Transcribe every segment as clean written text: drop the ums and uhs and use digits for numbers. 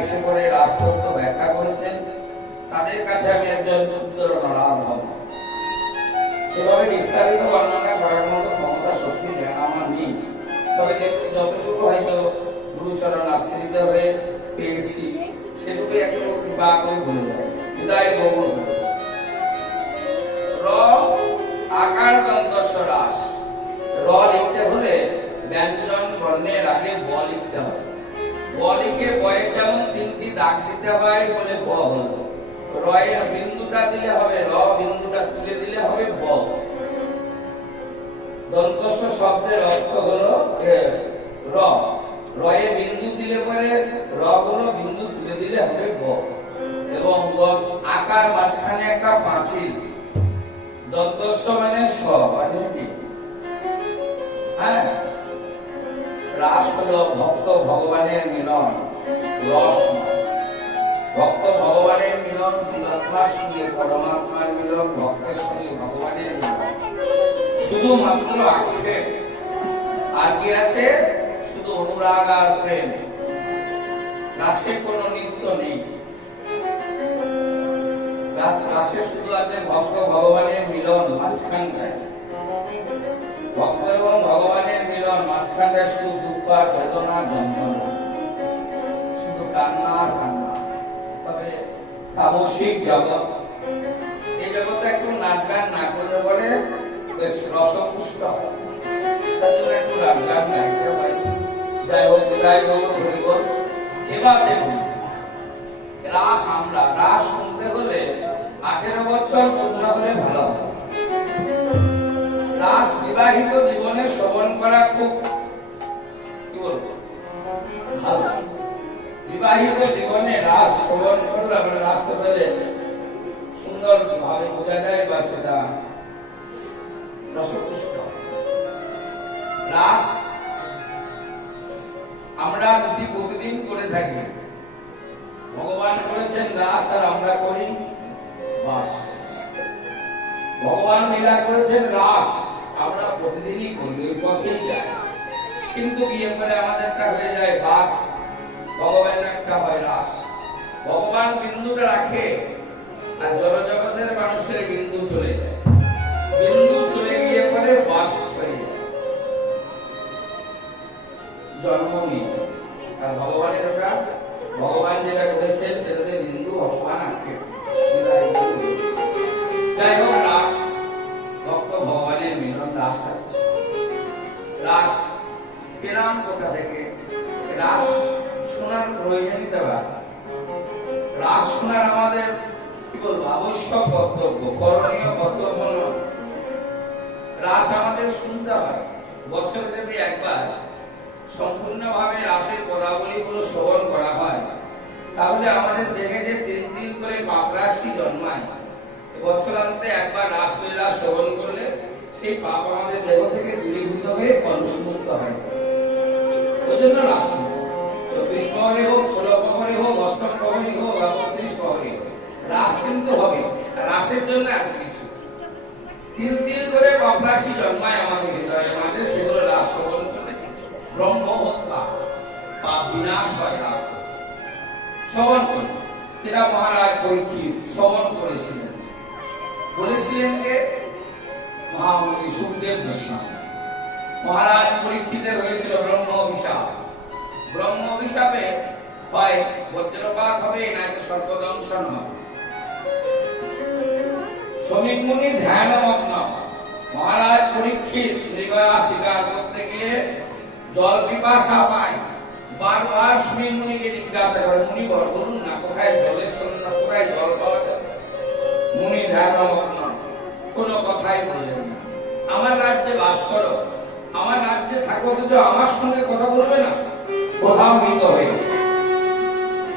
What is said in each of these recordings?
এসে করে রাজতত্ত্ব ব্যাখ্যা করেছেন, তাদের কাছে আমি একজন উত্তর নড়াম হব। সেভাবে বিস্তারিত বর্ণনা করার মতো ক্ষমতা শক্তি জ্ঞান আমার নেই, তবে যতটুকু হয়তো গুরুচরণ আশ্রিত হয়ে পেয়েছি সেটুকু একটু কৃপা করে বলে যাবে। বিদায় গৌর র আকার দন্তস্ব রাস। র লিখতে হলে ব্যঞ্জন বর্ণের আগে ব লিখতে হয়। ব লিখে বয়ের যেমন তিনটি দাগ দিতে হয় বলে ব হলো। র এর বিন্দুটা দিলে হবে র, বিন্দুটা তুলে দিলে হবে ব। দন্তস্ব শব্দের অর্থ হলো র, র এ বিন্দু দিলে পরে র হলো, বিন্দু তুলে দিলে হবে ব। এবং আকার মাঝখানে একটা পাঁচিল, দন্তস্ব মানে স মানে ঠিক। হ্যাঁ, রাস হলো ভক্ত ভগবানের মিলন, রস ভক্ত ভগবানের মিলন, জীবাত্মার সঙ্গে পরমাত্মার মিলন, ভক্তের সঙ্গে ভগবানের মিলন। শুধুমাত্র আক্ষেপ, আর কি আছে? শুধু অনুরাগ আর প্রেম। রাসে কোনো নিত্য নেই, রাসে শুধু আছে ভক্ত ভগবানের মিলন মাঝখানটায়। ভক্ত এবং ভগবানের মিলন মাঝখানটায় শুধু দুঃখ আর বেদনা, যন্ত্রণা, শুধু কান্না আর কান্না। তবে তামসিক জগৎ, এই জগতে একটু নাচ গান না করলে পরে বেশ রসপুষ্ট হয়, তার জন্য একটু নাচ গান গাইতে হয়। যাই হোক, বিদায় গৌর হরি বল। এবার দেখুন, রাস আমরা রাস শুনতে হলে 18 বছর পূর্ণ হলে ভালো হয়। রাস বিবাহিত জীবনে শ্রবণ করা খুব কি বলবো ভালো। বিবাহিত জীবনে রাস শ্রবণ করলে আমরা রাস করলে সুন্দর ভাবে বোঝা যায় বা সেটা রসপুষ্ট। রাস আমরা নীতি প্রতিদিন করে থাকি। ভগবান করেছেন রাস আর আমরা করি বাস। ভগবান লীলা করেছেন রাস, আমরা প্রতিদিনই করি, ওই পথেই যাই। কিন্তু বিয়ে করে আমাদেরটা হয়ে যায় বাস, ভগবান একটা হয় রাস। ভগবান বিন্দুটা রাখে আর জড়জগতের মানুষের বিন্দু চলে যায়। বিন্দু চলে গিয়ে পরে বাস হয়ে যায়, জন্ম নিয়ে। আর ভগবানের ওটা, ভগবান যেটা করেছেন সেটাতে বিন্দু ভগবান আটকে। যাই হোক, রাস ভক্ত ভগবানের মিলন, রাস রাস পেলাম কোথা থেকে? রাস শোনার প্রয়োজনীয়তা বা রাস শোনার আমাদের কি বলবো আবশ্যক কর্তব্য, করণীয় কর্তব্য নয়। রাস আমাদের শুনতে হয়। বছরে যদি একবার সম্পূর্ণভাবে রাসের পদাবলী গুলো শ্রবণ করা হয়, তাহলে আমাদের দেহে যে তিল তিল করে পাপরাশি জন্মায়, বছরান্তে একবার রাসলীলা শ্রবণ করলে সেই পাপ আমাদের দেহ থেকে দূরীভূত হয়ে কলুষমুক্ত হয়। ওই জন্য রাস 24 প্রহরে হোক, 16 প্রহরে হোক, 8ম প্রহরে হোক, 32 প্রহরে হোক, রাস কিন্তু হবে। রাসের জন্য এত কিছু তিল তিল করে পাপরাশি জন্মায় আমাদের হৃদয়ের মাঝে, সেগুলো রাস শ্রবণ করলে ব্রহ্ম হত্যা, পাপ বিনাশ হয়। রাস শ্রবণ করে, যেটা মহারাজ পরীক্ষিত শ্রবণ করেছিলেন, বলেছিলেন যে মহামুনি সুখদেব গোস্বামী। মহারাজ পরীক্ষিতের হয়েছিল ব্রহ্ম অভিশাপ। ব্রহ্ম অভিশাপে হয় বজ্রপাত হবে, নাকি সর্পদংশন হবে। শ্রমিক মুনি ধ্যানমগ্ন। মহারাজ পরীক্ষিত হৃদয়া স্বীকার করতে গিয়ে জল পিপাসা পায়। বারবার শ্রমিক মুনিকে জিজ্ঞাসা করে, মুনি বলুন না কোথায় জলের সন্ন্য, কোথায় জল পাওয়া যাবে? মুনি ধ্যানমগ্ন, কোনো কথাই বললেন না। আমার রাজ্যে বাস করো, আমার রাজ্যে থাকো, কিন্তু আমার সঙ্গে কথা বলবে না। কোথাও মৃত হয়ে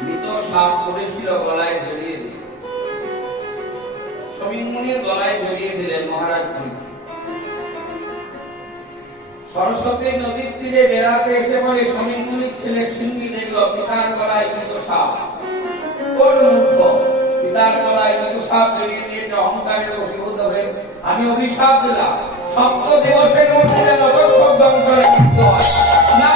মৃত সাপ করেছিল, গলায় জড়িয়ে দিয়ে শ্রমিক মুনির গলায় জড়িয়ে দিলেন মহারাজ পরীক্ষিত। সরস্বতী নদীর তীরে বেড়াতে এসে পরে শ্রমিক মুনির ছেলে সিংহী দেখল পিতার গলায় মৃত সাপ। কোন মূর্খ, পিতার গলায় মৃত সাপ জড়িয়ে দিয়েছে, অহংকারের বশীভূত হয়ে আমি অভিশাপ দিলাম, সপ্ত দিবসের মধ্যে যেন ধ্বংসের মৃত্যু হয় না।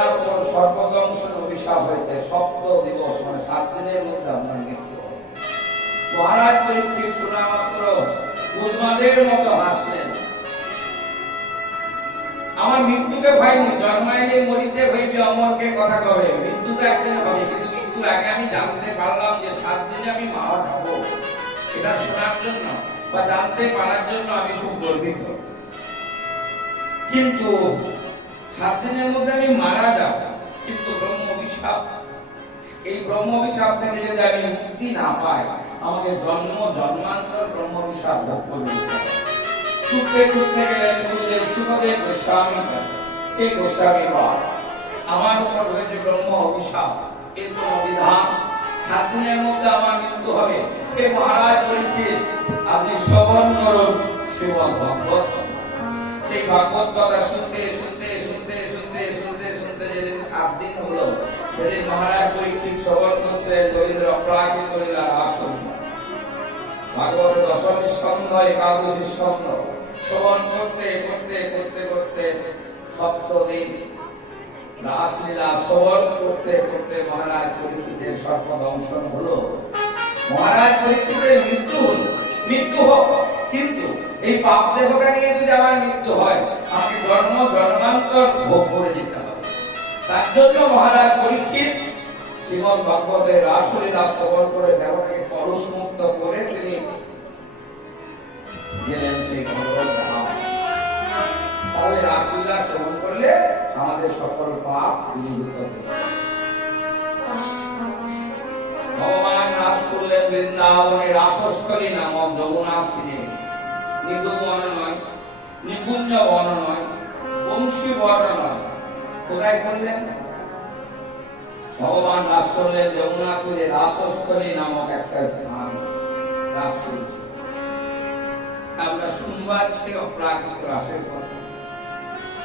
তারপর সর্বদংশন অভিশাপ হয়েছে 7 দিবস, মানে 7 দিনের মধ্যে আপনার মৃত্যু হবে। মহারাজ পরীক্ষিত শোনা মাত্র উন্মাদের মতো হাসলেন। আমার মৃত্যুকে ভাইনি, জন্মাইলে মরিতে হইবে অমরকে কথা কবে, মৃত্যু তো একদিন হবে, কিন্তু মৃত্যুর আগে আমি জানতে পারলাম যে 7 দিনে আমি মারা যাব। এটা শোনার জন্য বা জানতে পারার জন্য আমি খুব গর্বিত। কিন্তু 7 দিনের মধ্যে আমি মারা যাব, কিন্তু ব্রহ্ম অভিশাপ, এই ব্রহ্ম অভিশাপ থেকে যদি আমি মুক্তি না পাই, আমাকে জন্ম জন্মান্তর ব্রহ্ম অভিশাপ ভোগ করতে হবে। ছুটতে ছুটতে গেলেন গুরুদেব সুখদেব গোস্বামীর কাছে। এই গোস্বামী বাবা, আমার উপর হয়েছে ব্রহ্ম অভিশাপ, এর কোন বিধান, 7 দিনের মধ্যে আমার মৃত্যু হবে। হে মহারাজ পরীক্ষিত, আপনি শ্রবণ করুন শ্রীমদ্ ভাগবত। সেই ভাগবত কথা শুনতে শুনতে শুনতে শুনতে শুনতে শুনতে যেদিন 7 দিন হলো, সেদিন মহারাজ পরীক্ষিত শ্রবণ করছিলেন রবীন্দ্র অপ্রাকৃত লীলা আসন ভাগবত দশম স্কন্ধ, একাদশী স্কন্ধ শ্রবণ করতে করতে করতে করতে 7 দিন রাসলীলা শ্রবণ করতে করতে মহারাজ পরীক্ষিতের সর্বদংশন হলো। মহারাজ পরীক্ষিতের মৃত্যু হলো। মৃত্যু হোক, কিন্তু এই পাপ দেহটা নিয়ে যদি আমার মৃত্যু হয়, আমাকে জন্ম জন্মান্তর ভোগ করে যেতে হবে। তার জন্য মহারাজ পরীক্ষিত শ্রীমদ্ ভাগবতের রাসলীলা শ্রবণ করে দেহটাকে কলুষ মুক্ত করে তিনি গেলেন সেই ভগবত ধাম। তাহলে রাসলীলা শ্রবণ করলে আমাদের সকল পাপ দূরীভূত হবে। ভগবান রাস করলেন বৃন্দাবনে রাসস্থলী নামক যমুনা তীরে। মৃদু বর্ণ নয়, নিকুঞ্জ বর্ণ নয়, বংশী বর্ণ নয়, কোথায় করলেন? ভগবান রাস করলেন যমুনা তীরে রাসস্থলী নামক একটা স্থান রাস করেছে। আমরা শুনবার সে অপ্রাকৃত রাসের কথা।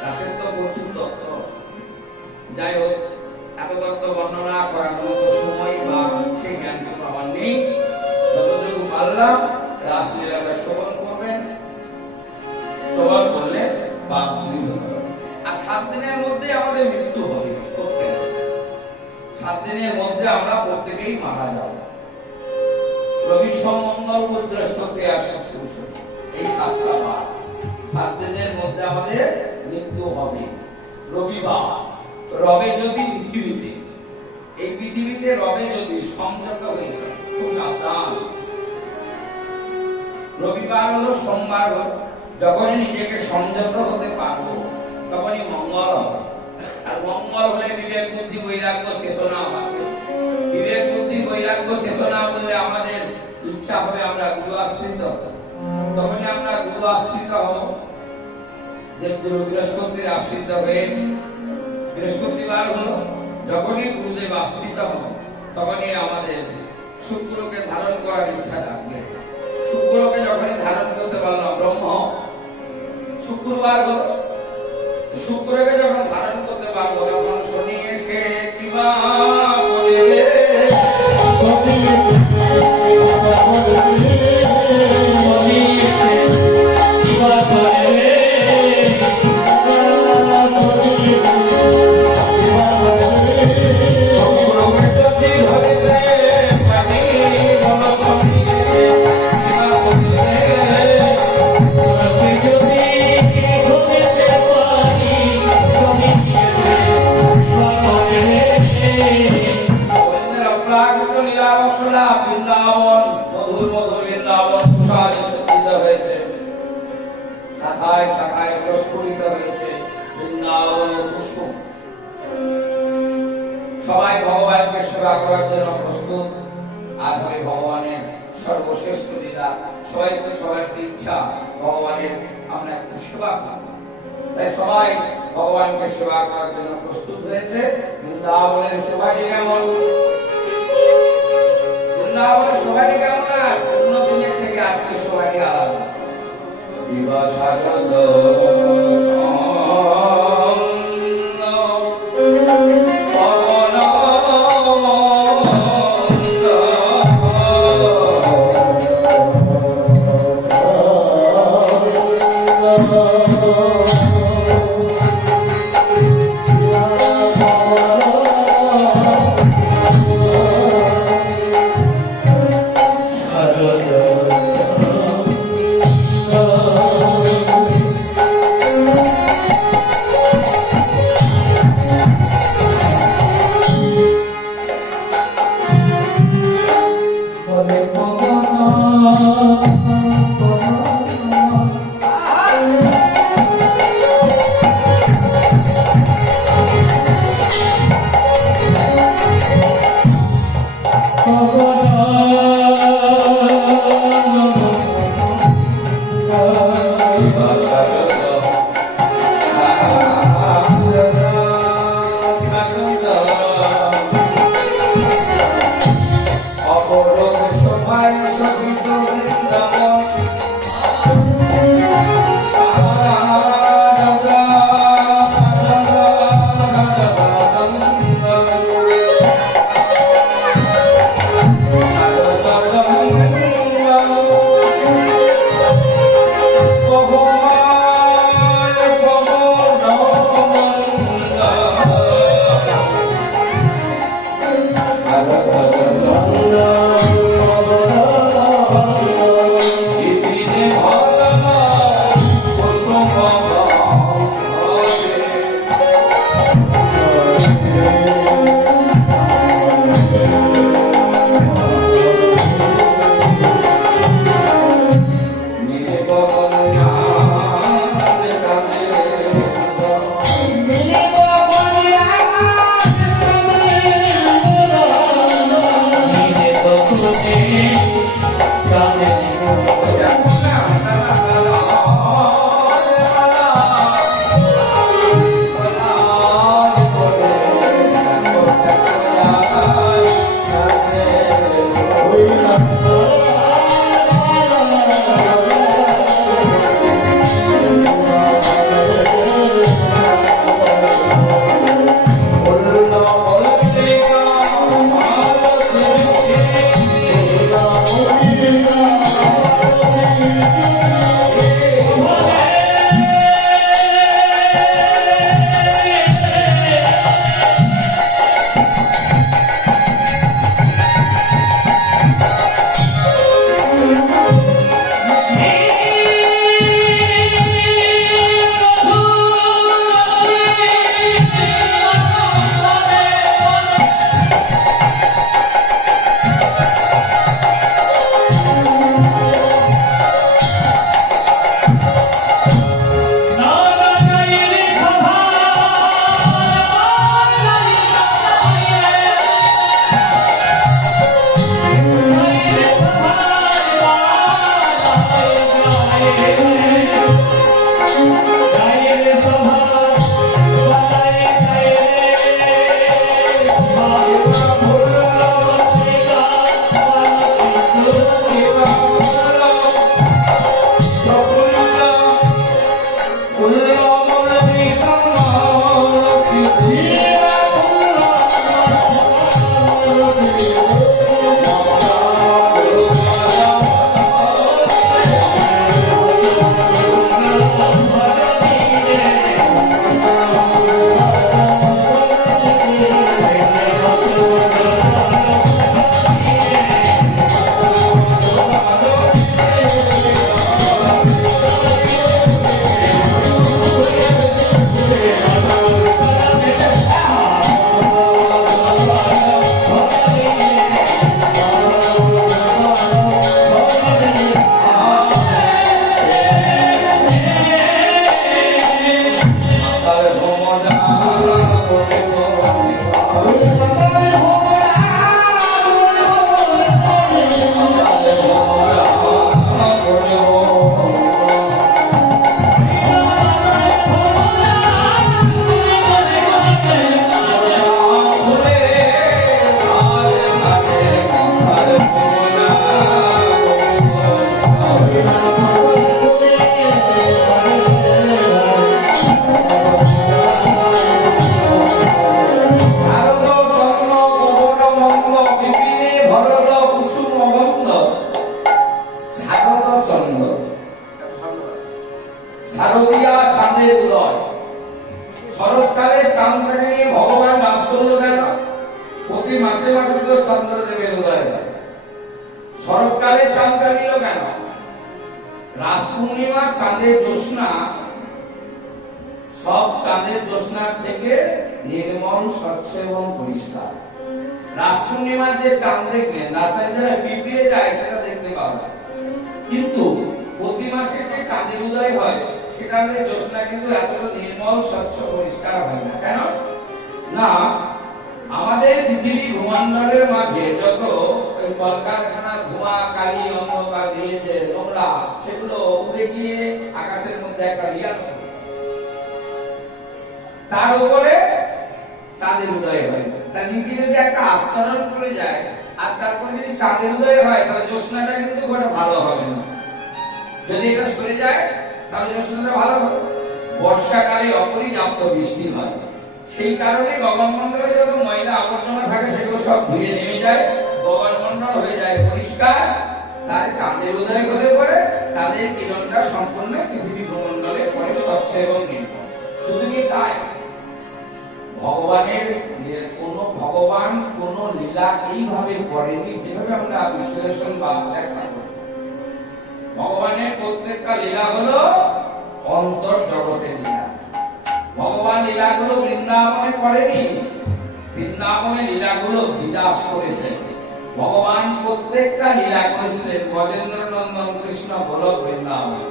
রাসের তো প্রচুর তত্ত্ব, যাই হোক এত তত্ত্ব বর্ণনা করার মতো সময় বা সেই জ্ঞানটুকু আমার নেই। যতটুকু পারলাম রাসলীলাটা শ্রবণ করবেন, শ্রবণ করলে পাপ দূরীভূত হবে। আর 7 দিনের মধ্যে আমাদের মৃত্যু হবে। 7 দিনের মধ্যে আমরা প্রত্যেকেই মারা যাব। রবি সমঙ্গল বুধ বৃহস্পতি আর শুক্র, এই 7টা বার 7 দিনের মধ্যে আমাদের মৃত্যু হবে। রবিবার, রবে যদি পৃথিবীতে, এই পৃথিবীতে রবে যদি সংযত হয়েছে, খুব সাবধান। রবিবার হলো সোমবার হলো, যখনই নিজেকে সংযত হতে পারবো তখনই মঙ্গল হবে। আর মঙ্গল হলে বিবেক বুদ্ধি বৈরাগ্য চেতনা হবে। বিবেক বুদ্ধি বৈরাগ্য চেতনা বললে আমাদের ইচ্ছা হবে আমরা গুরু আশ্রিত, তখনই আমরা গুরু আশ্রিত হব। যে গুরু বৃহস্পতির আশ্রিত হয়ে বৃহস্পতিবার হলো, যখনই গুরুদেব আশ্রিত হব তখনই আমাদের শুক্রকে ধারণ করার ইচ্ছা থাকবে। শুক্রকে যখনই ধারণ করতে পারলাম ব্রহ্ম, শুক্রবার হলো, শুক্রকে যখন ধারণ করতে পারবো তখন শনি এসে কিবা বলবে সবাই ভগবানকে সেবা করার জন্য প্রস্তুত। আজ হয় ভগবানের সর্বশ্রেষ্ঠ লীলা, সবাই সবার ইচ্ছা ভগবানের আমরা একটু সেবা করব। তাই সবাই ভগবানকে সেবা করার জন্য প্রস্তুত হয়েছে। বৃন্দাবনের সবাই কেমন? বৃন্দাবনের সবাই কেমন? অন্য দিনের থেকে আজকে সবাই আলাদা। দিবস শারদীয়া চাঁদের উদয়। শরৎকালে চাঁদটাকে নিয়ে ভগবান নাচ করলো কেন? প্রতি মাসে মাসে তো চন্দ্রদেবের উদয় হয়, শরৎকালে চাঁদটা নিল কেন? রাস পূর্ণিমা চাঁদের জ্যোৎস্না সব চাঁদের জ্যোৎস্নার থেকে নির্মল, স্বচ্ছ এবং পরিষ্কার। রাস পূর্ণিমার যে চাঁদ দেখবেন রাস্তায় যারা পিঁপড়ে যায় সেটা দেখতে পাবে, কিন্তু প্রতি মাসে যে চাঁদের উদয় হয় সেখানে জ্যোৎস্না কিন্তু এতটা নির্মল, স্বচ্ছ, পরিষ্কার হয় না। কেন না? আমাদের পৃথিবী ভূমণ্ডলের মাঝে যত কলকারখানা, ধোঁয়া, কালি, অন্ধকার দিয়ে যে নোংরা, সেগুলো উড়ে গিয়ে আকাশের মধ্যে একটা রিয়াল, তার উপরে চাঁদের উদয় হয়। তার নিচে যদি একটা আস্তরণ পড়ে যায় আর তারপর যদি চাঁদের উদয় হয় তাহলে জ্যোৎস্নাটা কিন্তু ওটা ভালো হবে না। যদি এটা সরে যায় তাহলে জ্যোৎস্নাটা ভালো হবে। বর্ষাকালে অপর্যাপ্ত বৃষ্টি হয়, সেই কারণে গগনমণ্ডলে যত ময়লা আবর্জনা থাকে সেগুলো সব ধুয়ে নেমে যায়, গগনমণ্ডল হয়ে যায় পরিষ্কার। তার চাঁদের উদয় হলে পরে চাঁদের কিরণটা সম্পূর্ণ পৃথিবী ভূমণ্ডলে পরে স্বচ্ছ এবং নির্মল। শুধু কি তাই, ভগবান কোন লীলা এইভাবে করেনি যেভাবে আমরা বিশ্লেষণ বা ব্যাখ্যা করি। ভগবানের প্রত্যেকটা লীলা হলো অন্তর জগতের লীলা। ভগবান লীলাগুলো বৃন্দাবনে করেনি, বৃন্দাবনে লীলাগুলো বিলাস করেছে। ভগবান প্রত্যেকটা লীলা করেছিলেন গজেন্দ্র নন্দন কৃষ্ণ গোলক বৃন্দাবন।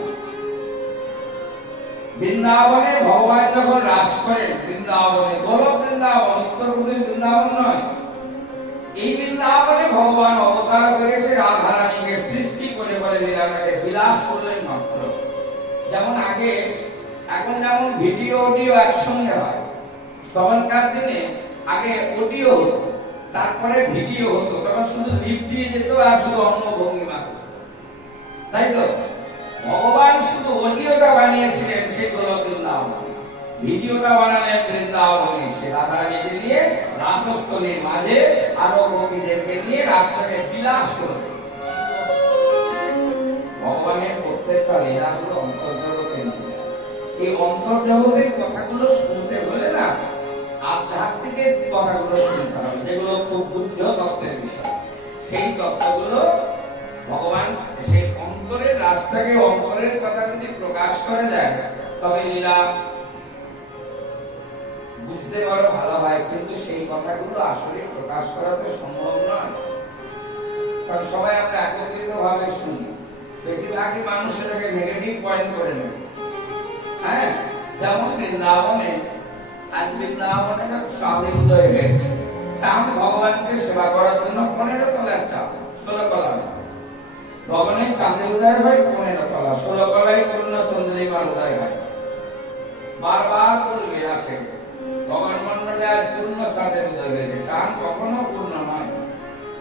বৃন্দাবনে ভগবান যখন রাস করেন, বৃন্দাবনে গোলক বৃন্দাবন, উত্তরপ্রদেশ বৃন্দাবন নয়, এই বৃন্দাবনে ভগবান অবতার করে সে রাধারানীকে সৃষ্টি করে বলে লীলাটাকে বিলাস করলেন মাত্র। যেমন আগে, এখন যেমন ভিডিও অডিও একসঙ্গে হয়, তখনকার দিনে আগে অডিও হতো, তারপরে ভিডিও হতো, তখন শুধু লিপ দিয়ে যেত আর শুধু অন্য ভঙ্গিমা, তাই তো? ভগবান শুধু অডিওটা বানিয়েছিলেন সেই গোলক বৃন্দাবন, ভিডিওটা বানালেন বৃন্দাবনে সে রাধারানীকে নিয়ে রাসস্থলীর মাঝে আরো গোপীদেরকে নিয়ে রাস্তাকে বিলাস করবে। ভগবানের প্রত্যেকটা লীলাগুলো অন্তর্জগতের মধ্যে। এই অন্তর্জগতের কথাগুলো শুনতে হলে না আধ্যাত্মিকের কথাগুলো শুনতে হবে, যেগুলো খুব উচ্চ তত্ত্বের বিষয়। সেই তত্ত্বগুলো ভগবান সেই অন্তরের রাস্তাকে, অন্তরের কথা যদি প্রকাশ করা যায় তবে লীলা বুঝতে পারো ভালো হয়, কিন্তু সেই কথাগুলো আসলে প্রকাশ করা তো সম্ভব নয়। কারণ সবাই আমরা একত্রিত ভাবে শুনি, বেশিরভাগই মানুষ সেটাকে নেগেটিভ পয়েন্ট করে নেবে। হ্যাঁ, যেমন বৃন্দাবনে, আজ বৃন্দাবনে চাঁদের উদয় হয়েছে। চাঁদ ভগবানকে সেবা করার জন্য 15 তলার চাঁদ, 16 তলার। ভগবানের চাঁদের উদয় হয় 15 তলা, 16 তলায় পূর্ণ চন্দ্রিমার উদয় হয়। বারবার বলবে আসে গগনমণ্ডলে আজ পূর্ণ চাঁদের উদয় হয়েছে। চাঁদ কখনো পূর্ণ নয়,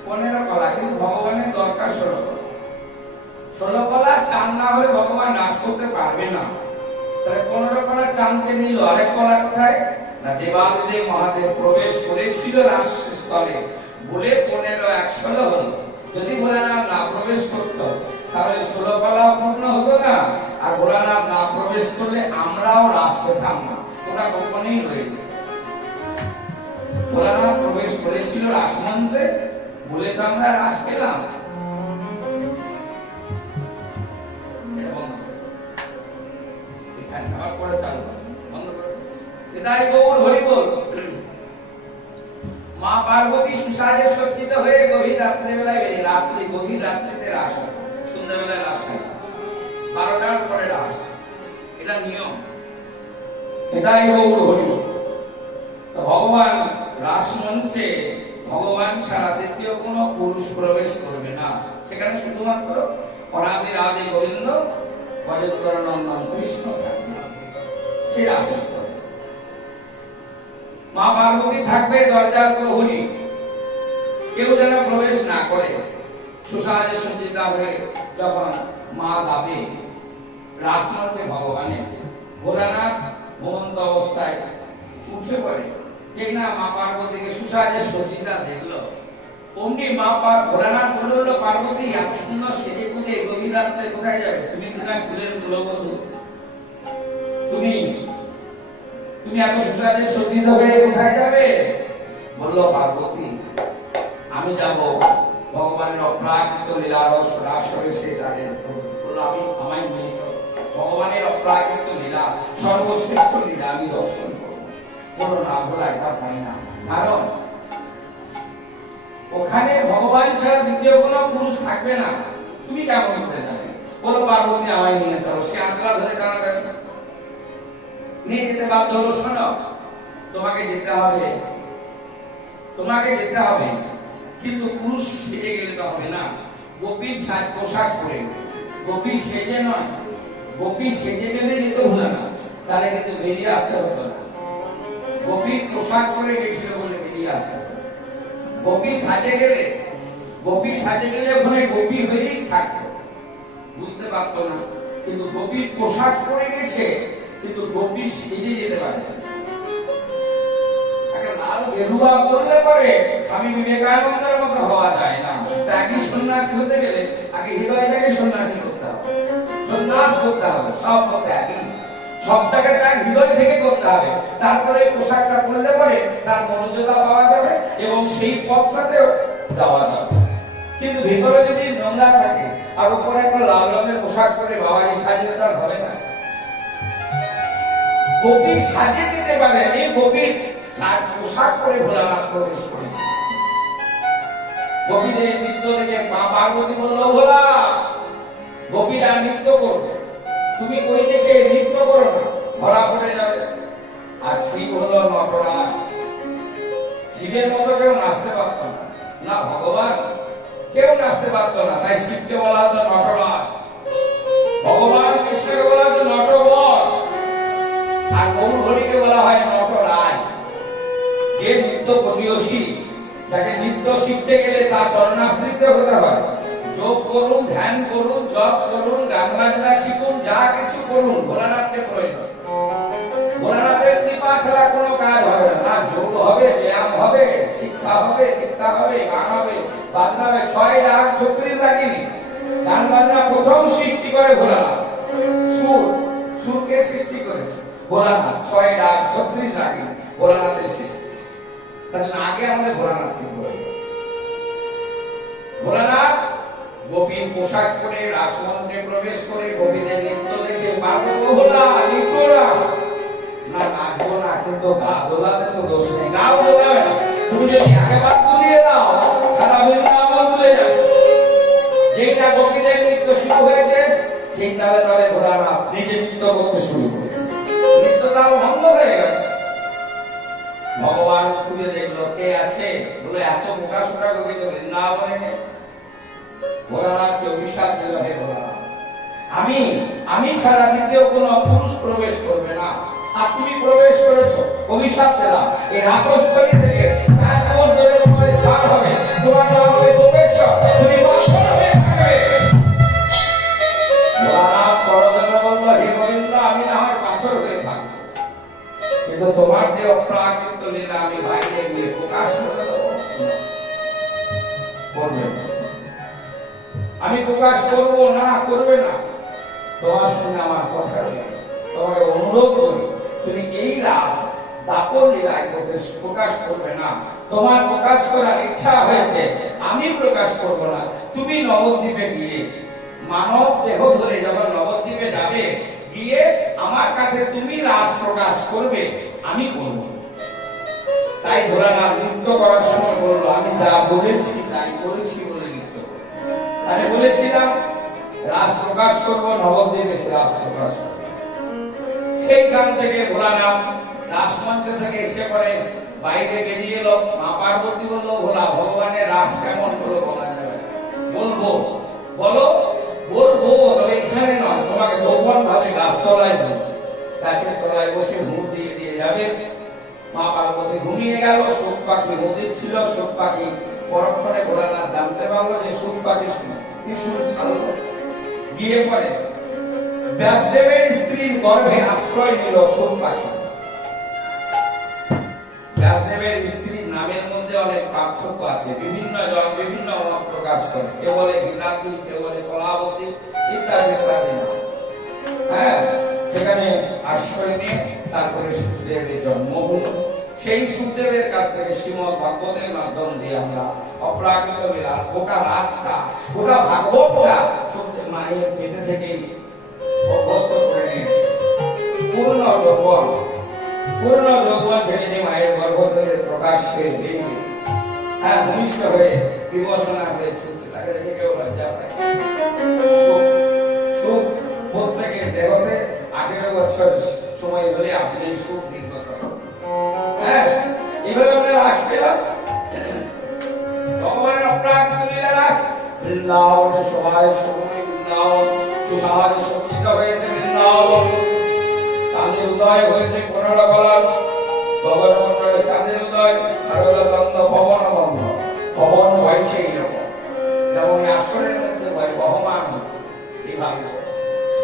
15 তলা, কিন্তু ভগবানের দরকার 16 তলা। 16 তলা চাঁদ না হলে ভগবান নাশ করতে পারবে না। তাহলে 15 তলা চাঁদকে নিল, আরেক তলা কোথায়? না দেবাদিদেব মহাদেব প্রবেশ করেছিল রাসস্থলে বলে 15-16 হল। যদি ভোলানাথ না প্রবেশ করত তাহলে 16 পালা পূর্ণ হতো না, আর ভোলানাথ না প্রবেশ করলে আমরাও রাস পেতাম না, ওটা কখনোই হয়ে যেত। ভোলানাথ প্রবেশ করেছিল রাসমন্ত্রে বলে তো আমরা রাস পেলাম। মা পার্বতী সুসাজে সজ্জিত হয়ে গভীর রাত্রিবেলায় গভীর রাত্রিতে রাস হয়, সন্ধ্যাবেলায় রাস হয়, 12টার পরে রাস, এটা নিয়ম, এটাই গৌর হরিবোল। ভগবান রাসমঞ্চে ভগবান ছাড়া দ্বিতীয় কোনো পুরুষ প্রবেশ করবে না, সেখানে শুধুমাত্র অনাদি আদি গোবিন্দ গজেন্দ্র নন্দন কৃষ্ণ থাকবে, সেই রাসস্থল। মা পার্বতী থাকবে দরজার প্রহরী, কেউ যেন প্রবেশ না করে। সুসাজে সজ্জিতা হয়ে যখন মা যাবে রাসমঞ্চে ভগবানের, ভোলানাথ ঘুমন্ত অবস্থায় উঠে পড়ে, ঠিক না মা পার্বতীকে সুসাজে সজ্জিতা দেখলো, অমনি মা ভোলানাথ বলল, পার্বতী এত সুন্দর সেজে গুজে গভীর রাত্রে কোথায় যাবে? তুমি তোমার ফুলের কুলবধূ, তুমি এত সুসাজে সজ্জিত হয়ে কোথায় যাবে? বলল পার্বতী, আমি যাব ভগবানের অপ্রাকৃত লীলারস রাসরে, সে তাদের বলল আমি আমায় নিয়ে চলো, ভগবানের অপ্রাকৃত লীলা সর্বশ্রেষ্ঠ লীলা আমি দর্শন করব। বলল না ভোলা, এটা পাই না, কারণ ওখানে ভগবান ছাড়া দ্বিতীয় কোনো পুরুষ থাকবে না, তুমি কেমন করে যাবে? বলো পার্বতী আমায় নিয়ে চলো। সে আঁচলা ধরে টানাটানি নিয়ে যেতে বাধ্য হলো। শোনো, তোমাকে যেতে হবে, তোমাকে যেতে হবে, কিন্তু পুরুষ সেজে গেলে তো হবে না, গোপীর সাজ পোশাক পরে, গোপী সেজে নয়, গোপী সেজে গেলে যেতে হলো না, তাহলে কিন্তু বেরিয়ে আসতে হতো না। গোপীর পোশাক পরে গেছিল বলে বেরিয়ে আসতে হতো। গোপী সাজে গেলে ওখানে গোপী হয়েই থাকতো, বুঝতে পারতো না, কিন্তু গোপীর পোশাক পরে গেছে, কিন্তু গোপী সেজে যেতে পারে। লাল গেরুয়া পরলে পরে স্বামী বিবেকানন্দের মতো হওয়া যায় না। ত্যাগী সন্ন্যাসী হতে গেলে আগে হৃদয়টাকে সন্ন্যাসী করতে হবে, সন্ন্যাস করতে হবে, সব ত্যাগী, সবটাকে তার হৃদয় থেকে করতে হবে, তারপরে পোশাকটা পরলে পরে তার মনোযোগা পাওয়া যাবে এবং সেই পথটাতেও যাওয়া যাবে। কিন্তু ভিতরে যদি নোংরা থাকে আর উপরে একটা লাল রঙের পোশাক পরে বাবাজি সাজলে তার হবে না। গোপী সাজে যেতে পারে, এই গোপীর পোশাক পরে ভোলানাথ প্রবেশ করেছে। গোপীদের নৃত্য দেখে মা পার্বতী বলল, ভোলা, গোপীরা নৃত্য করবে, তুমি ওই দিকে নৃত্য করো না, ধরা পড়ে যাবে। আর শিব হলো নটরাজ, শিবের মতো কেউ নাচতে পারত না, ভগবান কেউ নাচতে পারত না, তাই শিবকে বলা হতো নটরাজ, ভগবান কৃষ্ণকে বলা হতো নটবর, আর গৌর হরিকে বলা হয় নটরাজ। যে নৃত্য প্রতিয়সী, তাকে নৃত্য শিখতে গেলে তার চরণাশ্রিত হতে হয়। যোগ করুন, ধ্যান করুন, জপ করুন, গান বাজনা শিখুন, যা কিছু করুন, ভোলানাথকে প্রয়োজন। ভোলানাথের কৃপা ছাড়া কোনো কাজ হবে না, যোগ হবে, ব্যায়াম হবে, শিক্ষা হবে, দীক্ষা হবে, গান হবে, বাজনা হবে। 6 রাগ 36 রাগিনী, গান বাজনা প্রথম সৃষ্টি করে ভোলানাথ, সুরকে সৃষ্টি করেছে ভোলানাথ। 6 রাগ 36 রাগিনী ভোলানাথের সৃষ্টি। তাহলে আগে আমাদের ভোলানাথকে প্রয়োজন। ভোলানাথ গোপীর পোশাক পরে রাসমঞ্চে প্রবেশ করে গোপীদের নৃত্য দেখে পার্বতী ভোলা নিচোড়া না, নাচবো না, কিন্তু গা দোলাতে তো দোষ নেই, গাও দোলাবে না। তুমি যদি একবার তুলিয়ে দাও সারা বৃন্দাবন তুলে যাবে। যেটা গোপীদের নৃত্য শুরু হয়েছে সেই তালে তালে ভোলানাথ নিজে নৃত্য করতে শুরু করেছে, নৃত্য তাল ভঙ্গ হয়ে গেল। ভগবান খুঁজে দেখলো কে আছে, বলে এত বোকা সোটা গোপী তো বৃন্দাবনে। ভোলানাথকে অভিশাপ দিল, হে ভোলানাথ, আমি ছাড়া দ্বিতীয় কোন পুরুষ প্রবেশ করবে না, আর তুমি প্রবেশ করেছো, অভিশাপ দিলাম। এই রাসস্থলী থেকে 4 কোষ ধরে তোমার স্থান হবে, তোমার নাম হবে গোপেশ্বর, তুমি পাথর হয়ে থাকবে। ভোলানাথ পরজনে বলল, হে গোবিন্দ, আমি না হয় পাথর হয়ে থাকবো, কিন্তু তোমার যে অপরাধ বাইরে গিয়ে প্রকাশ করে দেবো? করবে না। আমি প্রকাশ করব না, করবে না। তোমার সঙ্গে আমার কথা রইল, তোমাকে অনুরোধ করি তুমি এই রাস দাপর লীলায় প্রকাশ করবে না। তোমার প্রকাশ করার ইচ্ছা হয়েছে, আমি প্রকাশ করব না। তুমি নবদ্বীপে গিয়ে মানব দেহ ধরে যখন নবদ্বীপে যাবে, গিয়ে আমার কাছে তুমি রাস প্রকাশ করবে, আমি করব। তাই ভোলানাথ নৃত্য করার সময় বললো, আমি যা বলেছি তাই করেছি বলে নৃত্য করব। আমি বলেছিলাম রাস প্রকাশ করব, নবদ্বীপে সে রাস প্রকাশ করব। সেইখান থেকে ভোলানাথ রাসমঞ্চ থেকে এসে পরে বাইরে বেরিয়ে এলো। মা পার্বতী বললো, ভোলা ভগবানের রাস কেমন হলো বলা যাবে? বলবো, বলো। বলবো, তবে এখানে নয়, তোমাকে গোপন ভাবে গাছতলায় বলবো। গাছের তলায় বসে মুখ দিয়ে দিয়ে যাবে। মা পার্বতী ঘুমিয়ে গেল। শোক পাখি নদীর ছিল। শোক পাখি পরক্ষণে ভোলানাথ জানতে পারলো যে শোক পাখি ত্রিশূল ছাড়লো। গিয়ে পরে ব্যাসদেবের স্ত্রীর গর্ভে আশ্রয় নিল শোক পাখি। ব্যাসদেবের স্ত্রীর নামের মধ্যে অনেক পার্থক্য আছে, বিভিন্ন জন বিভিন্ন মত প্রকাশ করে। কেউ বলে গীতাচি, কেউ বলে কলাবতী, ইত্যাদি ইত্যাদি নাম। হ্যাঁ, সেখানে আশ্রয় নিয়ে তারপরে সুখদেবের জন্ম হলো। সেই সুখদেবের কাছ থেকে শ্রীমদ ভাগবতের মাধ্যম দিয়ে আমরা অপরাকৃত লীলা গোটা রাসটা, গোটা ভাগবতটা সুখদেব মায়ের পেটে থেকেই অভ্যস্ত করে নিয়েছে। পূর্ণ যৌবন, পূর্ণ যৌবন ছেড়ে মায়ের গর্ভ থেকে প্রকাশ পেয়ে হ্যাঁ ভূমিষ্ঠ হয়ে বিবসনা হয়ে ছুটছে। তাকে দেখে কেউ লজ্জা পায়? সুখ প্রত্যেকের দেহতে 18 বছর সময় হলে আপনি সুখ নির্গত হন। হ্যাঁ, এভাবে আমরা রাস পেলাম। ভগবানের অপ্রাকৃত লীলা রাস। বৃন্দাবনে সবাই সময় বৃন্দাবন সুসাহারে সজ্জিত হয়েছে। বৃন্দাবন চাঁদের উদয় হয়েছে 15 কলাম। গগনমণ্ডলে চাঁদের উদয়, আর হলো দ্বন্দ্ব পবন বন্ধ। পবন বইছে এইরকম, যেমন আসরের মধ্যে বহমান হচ্ছে। এইভাবে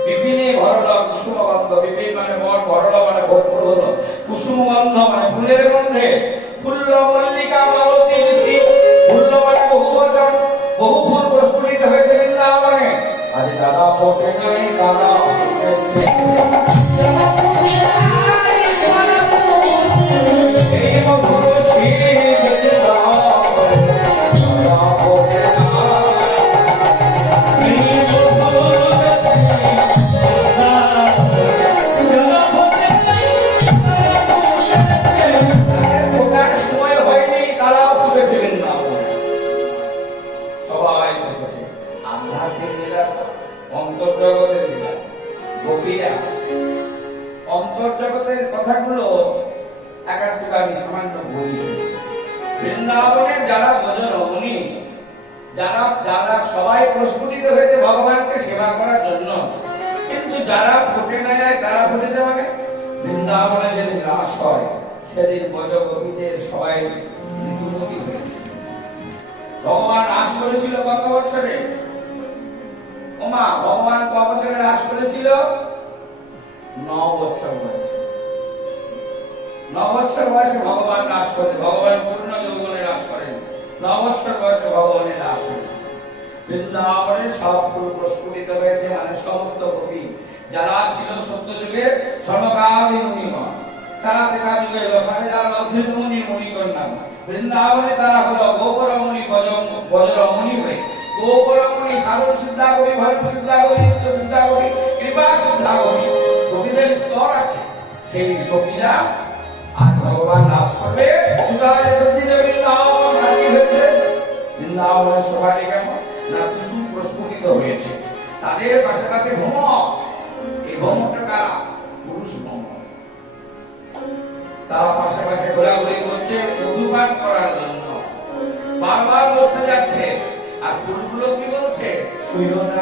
বিপিনে ভরল কুসুমগন্ধ। বিপিন মানে বন, ভরল মানে ভরপুর হলো। কুসুমগন্ধ মানে ফুলের মধ্যে। ফুল্ল মল্লিকা মালতী বৃদ্ধি। ফুল্ল মানে বহু বচন, বহু ফুল প্রস্ফুটিত হয়েছে বৃন্দাবনে। আজ দাদা পথে নাই, দাদা হয়েছে। এই মধুর শ্রী অন্তর্জগতের কথাগুলো একাত্তর আমি সামান্য বলছি। বৃন্দাবনের যারা ব্রজরমণী, যারা যারা সবাই প্রস্ফুটিত হয়েছে ভগবানকে সেবা করার জন্য, কিন্তু যারা ফুটে না যায় তারা ফুটেছে মানে বৃন্দাবনে যেদিন রাস হয় সেদিন ব্রজগোপীদের সবাই ঋতুমতী হয়েছে। ভগবান রাস করেছিল কত বছরে? ওমা, ভগবান কত বছরে রাস করেছিল? 9 বছর বয়সে। 9 বছর বয়সে ভগবান রাস করেছে। ভগবান পূর্ণ যৌবনে রাস করেন। 9 বছর বয়সে ভগবানের রাস হয়েছে। বৃন্দাবনে সব ফুল প্রস্ফুটিত হয়েছে, মানে সমস্ত কবি যারা ছিল সত্য যুগে সনকাদি মুনিগণ, তারা ত্রেতা যুগে লসানেরা লগ্নিমুনি মুনিকন্যা। বৃন্দাবনে তারা হলো গোপরমণি বজ্রমণি হয়ে। গোপরমণি সাধন সিদ্ধা কবি, ভৈরব সিদ্ধা কবি, নিত্য সিদ্ধা কবি, কৃপা সিদ্ধা কবি, কবিদের স্তর আছে। সেই কবিরা আর ভগবান রাস করবে সুতায় সজ্জিত বৃন্দাবন রাজি হয়েছে। বৃন্দাবনের সবাই কেমন না কুসুম প্রস্ফুটিত হয়েছে। তাদের পাশে পাশে ভ্রমর। এই ভ্রমরটা কারা? পুরুষ ভ্রমর। তারা পাশে পাশে ঘোরাঘুরি করছে মধুপান করার জন্য। বারবার বসতে যাচ্ছে। আর ফুলগুলো কি বলছে? শুইও না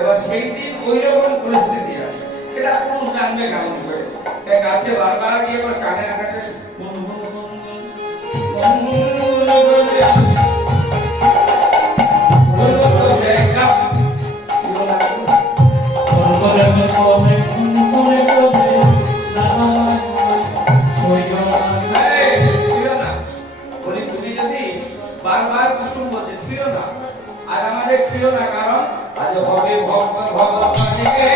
এবার সেই দিন ওই রকম পরিস্থিতি আসে, সেটা পুরুষ জানবে কেমন করে? তাই কাছে বারবার গিয়ে এবার কানের কাছে বারবার কুসুম বলছে ছুঁয়ো না, আর আমাদের ছুঁয়ো না, কারণ আজ হবে ভক্ত ভগবানকে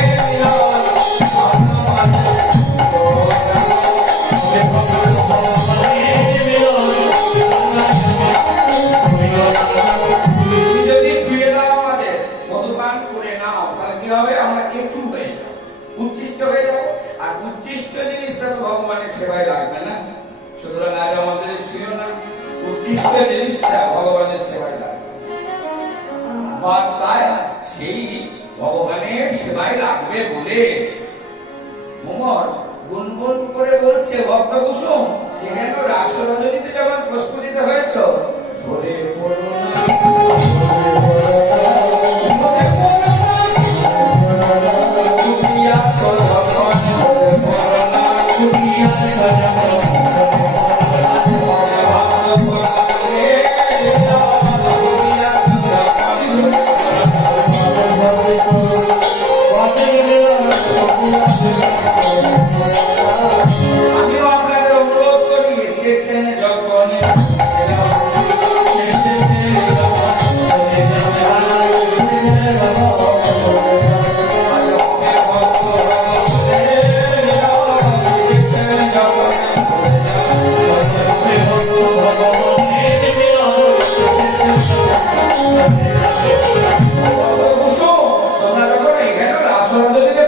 যদি ছুঁয়ে দাও আমাদের, মধুপান করে নাও, তাহলে কি হবে? আমরা একটু হয়ে যাবো, উচ্ছিষ্ট হয়ে যাবো, আর উচ্ছিষ্ট জিনিসটা তো ভগবানের সেবায় লাগবে না। সুতরাং আজ আমাদের ছুঁয়ো না, উচ্ছিষ্ট জিনিসটা ভগবানের সেবায় লাগবে, বা তাই সেই ভগবানের সেবায় লাগবে বলে মোমর গুনগুন করে বলছে ভক্ত কুসুম, যেহেন রাসরজনীতে যখন প্রস্ফুটিত হয়েছ, ঝরে পড়ো না, আমিও আপনাদের অনুরোধ করি, এসেছেন যখন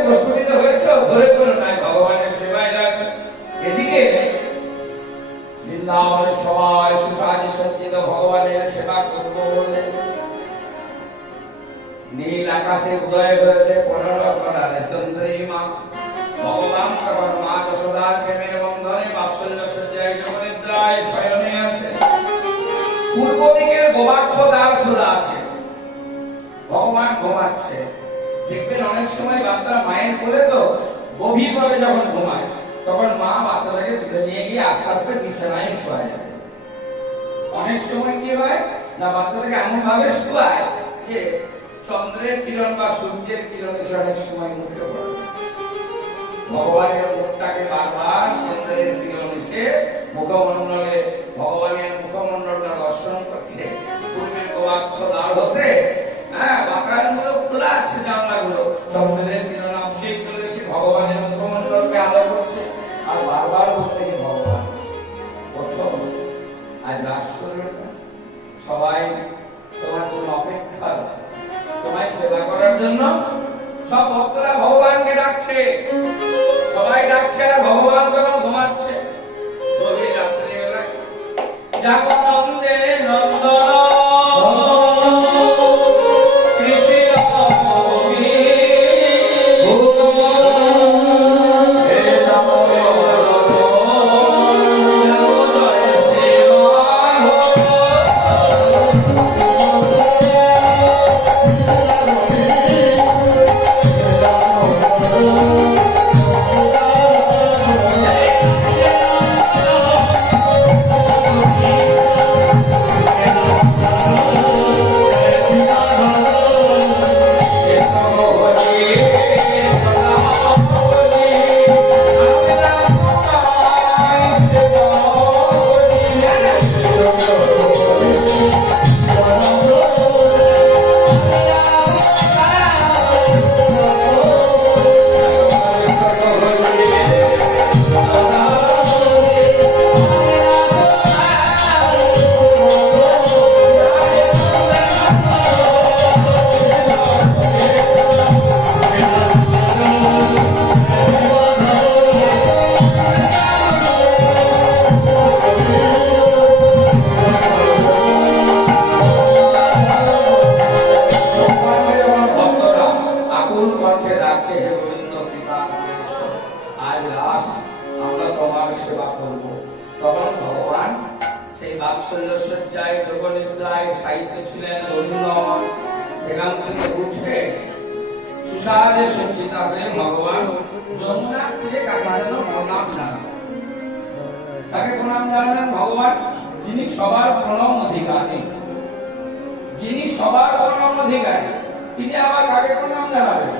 প্রস্ফুটিত হয়েছে, ধরে পড়ো নাই, ভগবানের সেবায় লাগবে। এদিকে বৃন্দাবনের সবাই সুসাজে সজ্জিত ভগবানের সেবা করব বলে নীল আকাশে উদয় হয়েছে 15 করালে চন্দ্রিমা। ভগবান তখন মা যশোদার প্রেমের বন্ধনে বাৎসল্য সজ্জায় যোগনিদ্রায় শয়নে আছে। পূর্ব দিকের গোবাক্ষ দ্বার খোলা আছে, ভগবান ঘুমাচ্ছে। দেখবেন অনেক সময় বাচ্চারা মায়ের কোলে তো গভীরভাবে যখন ঘুমায়, তখন মা বাচ্চাটাকে তুলে নিয়ে গিয়ে আস্তে আস্তে বিছানায় শোয়ায়। অনেক সময় কি হয় না, বাচ্চাটাকে এমন ভাবে শোয়ায় যে চন্দ্রের কিরণ বা সূর্যের কিরণ এসে অনেক সময় মুখে পড়ে। ভগবানের মুখটাকে বারবার চন্দ্রের কিরণ এসে মুখমণ্ডলে, ভগবানের মুখমণ্ডলটা দর্শন করছে। পূর্বের গোবাক্ষ দ্বার হতে বাগানগুলো খোলা আছে, জানলাগুলো চন্দ্রের কিরণ অবশ্যই চলে এসে ভগবানের মুখমণ্ডলকে আলো করছে, আর বারবার বলছে যে ভগবান প্রথম আজ রাস করবে না, সবাই তোমার জন্য অপেক্ষা, তোমায় সেবা করার জন্য। সব ভক্তরা ভগবানকে ডাকছে, সবাই ডাকছে, আর ভগবান তখন ঘুমাচ্ছে। গভীর রাত্রিবেলায় যাবো নন্দে নন্দন সুসাদে সজ্জিতা হয়ে ভগবান যমুনার তীরে কাকে যেন প্রণাম জানান। তাকে প্রণাম জানালেন ভগবান, যিনি সবার প্রণাম অধিকারী, যিনি সবার প্রণাম অধিকারী, তিনি আবার কাকে প্রণাম জানাবেন?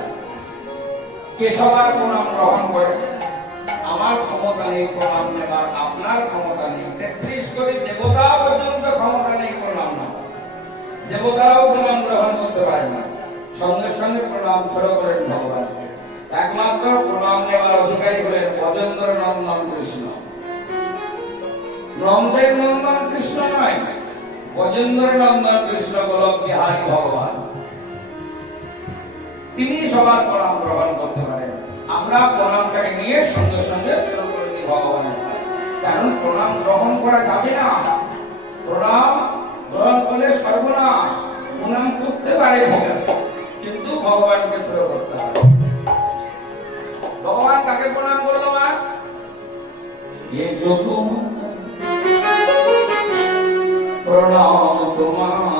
কে সবার প্রণাম গ্রহণ করে? আমার ক্ষমতা নেই প্রণাম নেবার, আপনার ক্ষমতা নেই, 33 কোটি দেবতা পর্যন্ত ক্ষমতা নেই প্রণাম নেওয়ার। দেবতারাও প্রণাম গ্রহণ করতে পারে না, সঙ্গে সঙ্গে প্রণাম ফেরত করেন ভগবান। একমাত্র প্রণাম নেবার অধিকারী হলেন গজেন্দ্র নন্দন কৃষ্ণ। নন্দের নন্দন কৃষ্ণ নয়, গজেন্দ্র নন্দন কৃষ্ণ গোলক বিহারী ভগবান। তিনি সবার প্রণাম গ্রহণ করতে পারেন। আমরা প্রণামটাকে নিয়ে সঙ্গে সঙ্গে ফেরত করে দিই ভগবানের, কারণ প্রণাম গ্রহণ করা যাবে না। প্রণাম গ্রহণ করলে সর্বনাশ। প্রণাম করতে পারে ঠিক আছে, কিন্তু ভগবানকে ফেরত করতে হবে। ভগবান কাকে প্রণাম করলো? মা ये जो প্রণাম তোমার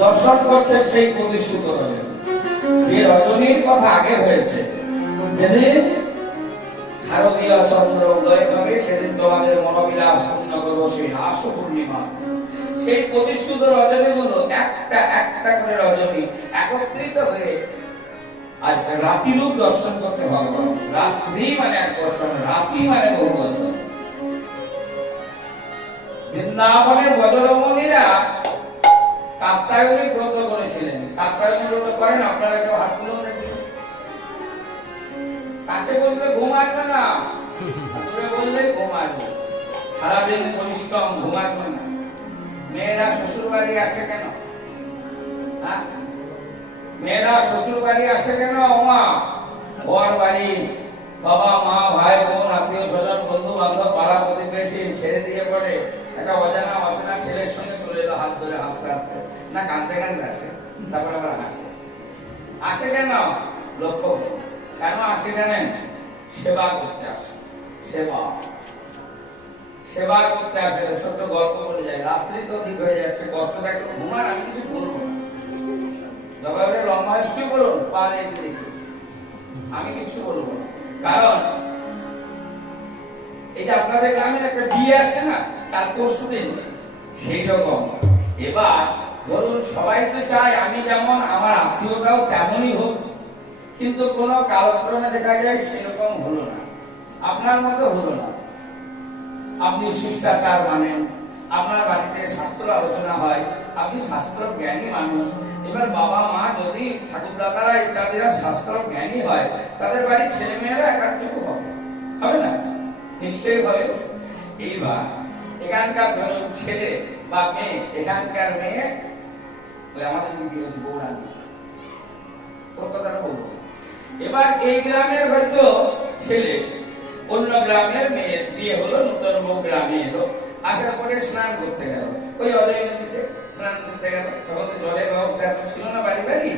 দর্শন করছেন সেই প্রতিষ্ঠিত রজনী। যে রজনীর কথা আগে হয়েছে, যেদিন শারদীয় চন্দ্র উদয় হবে, সেদিন তোমাদের মনোবিলাস পূর্ণ করবো সেই আশ পূর্ণিমা। সেই প্রতিষ্ঠিত রজনীগুলো একটা একটা করে রজনী একত্রিত হয়ে আজ রাতি রূপ দর্শন করতে ভগবান। রাত্রি মানে এক বছর, রাতি মানে বহু বছর। বৃন্দাবনের ব্রজরমণীরা কাত্যায়নী ব্রত করেছিলেন। কাত্যায়নী ব্রত করেন আপনারা? কেউ হাত তুলুন দেখি। কাছে বললে ঘুম আসবে না, দূরে বললে ঘুম আসবে। সারাদিন পরিশ্রম, ঘুম আসবে না। মেয়েরা শ্বশুর বাড়ি আসে কেন? মেয়েরা শ্বশুর বাড়ি আসে কেন? মা বর বাড়ি, বাবা মা ভাই বোন আত্মীয় স্বজন বন্ধু বান্ধব পাড়া প্রতিবেশী ছেড়ে দিয়ে পড়ে একটা অজানা অচেনা ছেলের সঙ্গে চলে এলো হাত ধরে হাসতে হাসতে, না কাঁদতে কাঁদতে আসে, তারপরে আবার হাসে। আসে কেন? লক্ষ্য কেন আসে জানেন? সেবা করতে আসে। সেবা সেবা করতে আসে। ছোট্ট গল্প বলে যায়। রাত্রি তো দিক হয়ে যাচ্ছে, কষ্টটা একটু ঘুমান, আমি কিছু বলবো না। দরকার লম্বা শুয়ে বলুন, পা রেখে দেখি, আমি কিছু বলবো না। কারণ এই যে আপনাদের গ্রামের একটা বিয়ে আছে না, তার পরশু দিন সেই রকম। এবার ধরুন সবাই তো চায় আমি যেমন আমার আত্মীয়টাও তেমনই হোক, কিন্তু কোন কালক্রমে দেখা যায় সেরকম হলো না, আপনার মতো হলো না। আপনি শিষ্টাচার মানেন, আপনার বাড়িতে শাস্ত্র আলোচনা হয়, আপনি শাস্ত্র জ্ঞানী মানুষ। এবার বাবা মা যদি ঠাকুর দাদারা ইত্যাদিরা শাস্ত্র জ্ঞানী হয়, তাদের বাড়ির ছেলে মেয়েরা একাত্রিত হবে, হবে না? নিশ্চয়ই হবে। এইবার এখানকার ধরুন ছেলে বা মেয়ে, এখানকার মেয়ে ওই আমাদের বিয়ে হয়েছে গৌরাঙ্গী, ওর কথাটা বলবো। এবার এই গ্রামের হয়তো ছেলে অন্য গ্রামের মেয়ের বিয়ে হলো, নতুন বউ গ্রামে এলো, আসার পরে স্নান করতে গেল, ওই অজয় নদীতে স্নান করতে গেল। তখন তো জলের ব্যবস্থা এত ছিল না বাড়ি বাড়ি।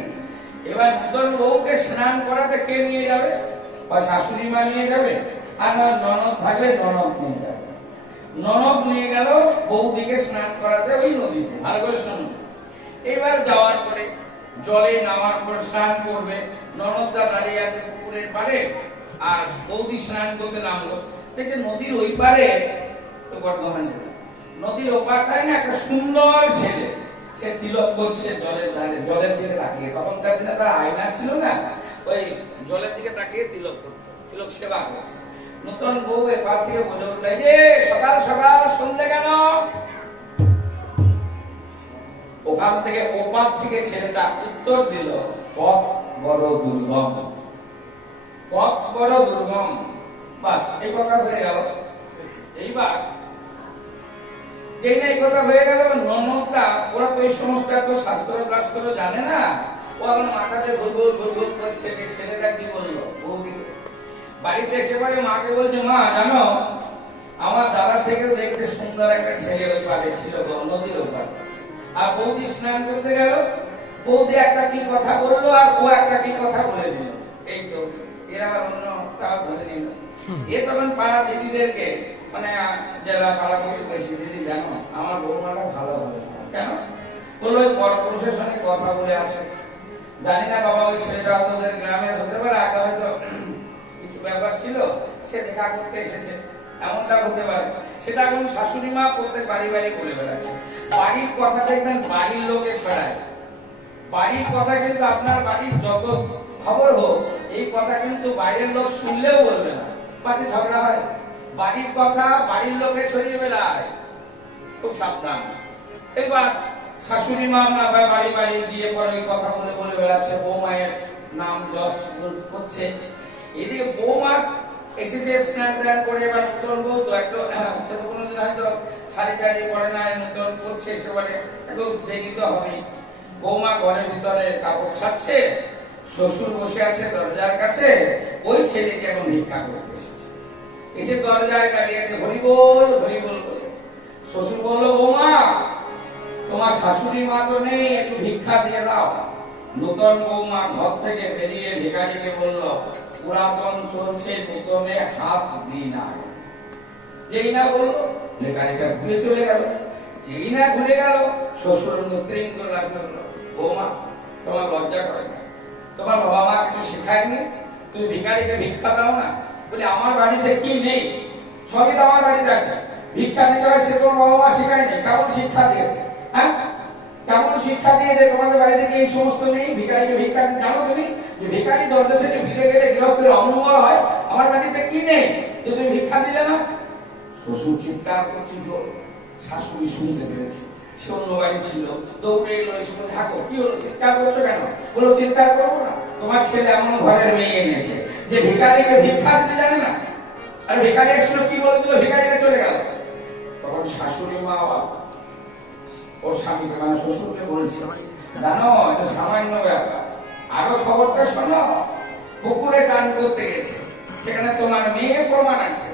এবার নতুন বউকে স্নান করাতে কে নিয়ে যাবে? বা শাশুড়ি মা নিয়ে যাবে, আর ননদ থাকলে ননদ নিয়ে যাবে। ননদ নিয়ে গেল বৌদিকে স্নান করাতে ওই নদীতে। আর বলে শুনুন, এবার যাওয়ার পরে জলে নামার পর স্নান করবে, ননদটা দাঁড়িয়ে আছে পুকুরের পাড়ে, আর বৌদি স্নান করতে নামলো। দেখে নদীর ওই পারে, তো বর্ধমান জেলা নদীর ওপারটায় না একটা সুন্দর ছেলে, সে তিলক করছে জলের ধারে, জলের দিকে তাকিয়ে। তখনকার দিনে তার আয়না ছিল না, ওই জলের দিকে তাকিয়ে তিলক করতো, তিলক সেবা করছে। নতুন বউ এপার থেকে বলে উঠল, যে সকাল সকাল শুনলে কেন? ওখান থেকে ওপার থেকে ছেলেটা উত্তর দিল, পথ বড় দুর্গম, পথ বড় দুর্গম। বাস এই কথা হয়ে গেল। এইবার যেই না এই কথা হয়ে গেল, ননদটা, ওরা তো এই সমস্ত এত শাস্ত্র জানে না, ও আমার মাথাতে ঘুরঘুর ঘুরঘুর করছে যে ছেলেটা কি বললো বৌদিকে। বাড়িতে এসে পরে মাকে বলছে, মা জানো আমার দাদার থেকেও দেখতে সুন্দর একটা ছেলে ওই পাড়ে ছিল, নদীর ওপারে। আর বৌদি স্নান করতে গেল, বৌদি একটা কি কথা বললো আর ও একটা কি কথা বলে দিল। এই তো এর আবার অন্য কাউ ধরে নিল। এ তখন পাড়া দিদিদেরকে, মানে যারা পাড়া প্রতিবেশী, দিদি জানো আমার বৌমাটা ভালো হবে কেন বললো, ওই পরপুরুষের সঙ্গে কথা বলে আসে। জানি না বাবা ওই ছেলেটা তোদের গ্রামের হতে পারে, আগে হয়তো কিছু ব্যাপার ছিল, সে দেখা করতে এসেছে, এমনটা হতে পারে। সেটা এখন শাশুড়ি মা প্রত্যেক বাড়ি বাড়ি বলে বেড়াচ্ছে। বাড়ির কথা দেখবেন বাড়ির লোকে ছড়ায়। বাড়ির কথা কিন্তু আপনার বাড়ির যত খবর হোক, এই কথা কিন্তু বাইরের লোক শুনলেও বলবে না, পাছে ঝগড়া হয়। বাড়ির কথা বাড়ির লোকে ছড়িয়ে বেড়ায়, খুব সাবধান। এবার শাশুড়ি মা না বাড়ি বাড়ি গিয়ে পরে ওই কথা বলে বলে বেড়াচ্ছে, বৌমায়ের নাম যশ করছে। এদিকে বৌমা এসেছে স্নান টান করে, এবার নতুন বউ তো একটু ছোট কোনোদিন হয়তো শাড়ি টাড়ি পরে না, নতুন করছে, এসে বলে একটু দেরি তো হবে। বৌমা ঘরের ভিতরে কাপড় ছাড়ছে, শ্বশুর বসে আছে দরজার কাছে, ওই ছেলেকে এখন ভিক্ষা করতে এসেছে। এসে দরজায় দাঁড়িয়ে আছে, হরি বল বলে। শ্বশুর বললো, বৌমা তোমার শাশুড়ি মা তো নেই, একটু ভিক্ষা দিয়ে দাও। নতুন বৌমা ঘর থেকে বেরিয়ে ভিখারিকে বলল, পুরাতন চলছে, নতুনে হাত দি না। যেই না বললো, ভিখারিটা ঘুরে চলে গেল। যেই না ঘুরে গেল, শ্বশুর নৃত্রিং করে লাগলো, বৌমা তোমার লজ্জা করে না? তোমার বাবা মা কিছু শেখায়নি? তুমি ভিখারিকে ভিক্ষা দাও না? বলে আমার বাড়িতে কি নেই? সবই তো আমার বাড়িতে আছে। ভিক্ষা দিতে হয় সে তোমার বাবা মা শেখায়নি? কেমন শিক্ষা দিয়েছে? হ্যাঁ, কেমন শিক্ষা দিয়ে দেয় তোমাদের বাড়িতে কি এই সমস্ত নেই? ভিখারিকে ভিক্ষা দিতে জানো তুমি? যে ভিখারি দরজা থেকে ফিরে গেলে গৃহস্থের অমঙ্গল হয়। আমার বাড়িতে কি নেই যে তুমি ভিক্ষা দিলে না? শ্বশুর চিৎকার করছি জোর, শাশুড়ি শুনতে পেরেছে, সে অন্য বাড়ি ছিল, দৌড়ে এলো, এসে থাকো, কি হলো চিৎকার করছো কেন? বলো চিৎকার করবো না, তোমার ছেলে এমন ঘরের মেয়ে এনেছে যে ভিখারিকে ভিক্ষা দিতে জানে না। আর ভিখারি এসেছিল, কি বলে দিল, ভিখারিকে চলে গেল। তখন শাশুড়ি মা ওর স্বামীকে, মানে শ্বশুরকে বলছে, জানো এটা সামান্য ব্যাপার, আরো খবরটা শোনো। পুকুরে চান করতে গেছে, সেখানে তোমার মেয়ে প্রমাণ আছে,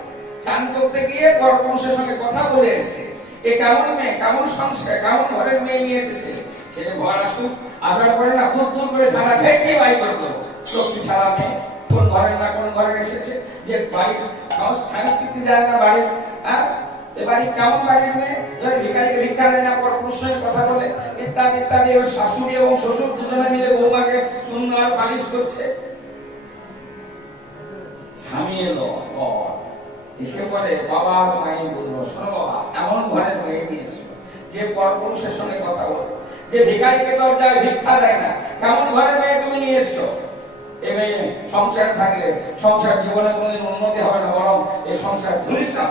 চান করতে গিয়ে পরপুরুষের সঙ্গে কথা বলে এসছে। এ কেমন মেয়ে, কেমন সংসার, কেমন ঘরের মেয়ে নিয়ে এসেছে। ছেলে ঘর আসুক, আসার পরে না দূর দূর করে ঝাড়া খেয়ে খেয়ে বাড়ি করে দেবো। লক্ষ্মী ছাড়া মেয়ে, কোন ঘরের না কোন ঘরে এসেছে, যে বাড়ির সংস্কৃতি জানে না বাড়ির। হ্যাঁ, এ বাড়ি কেমন বাড়ির মেয়ে, ভিখারিকে ভিক্ষা দেয় না, পরপুরুষের কথা বলে, ইত্যাদি ইত্যাদি। এবার শাশুড়ি এবং শ্বশুর দুজনে মিলে বৌমাকে সুন্দর পালিশ করছে। স্বামী এলো, এসে পরে বাবা মাই বললো, শোনো বাবা, এমন ঘরের মেয়ে নিয়ে এসছো যে পরপুরুষের সঙ্গে কথা বলে, যে ভিখারিকে দরজায় ভিক্ষা দেয় না, কেমন ঘরের মেয়ে তুমি নিয়ে এসছো? এ মেয়ে সংসার থাকলে সংসার জীবনে কোনোদিন উন্নতি হবে না, বরং এই সংসার ধূলিসাৎ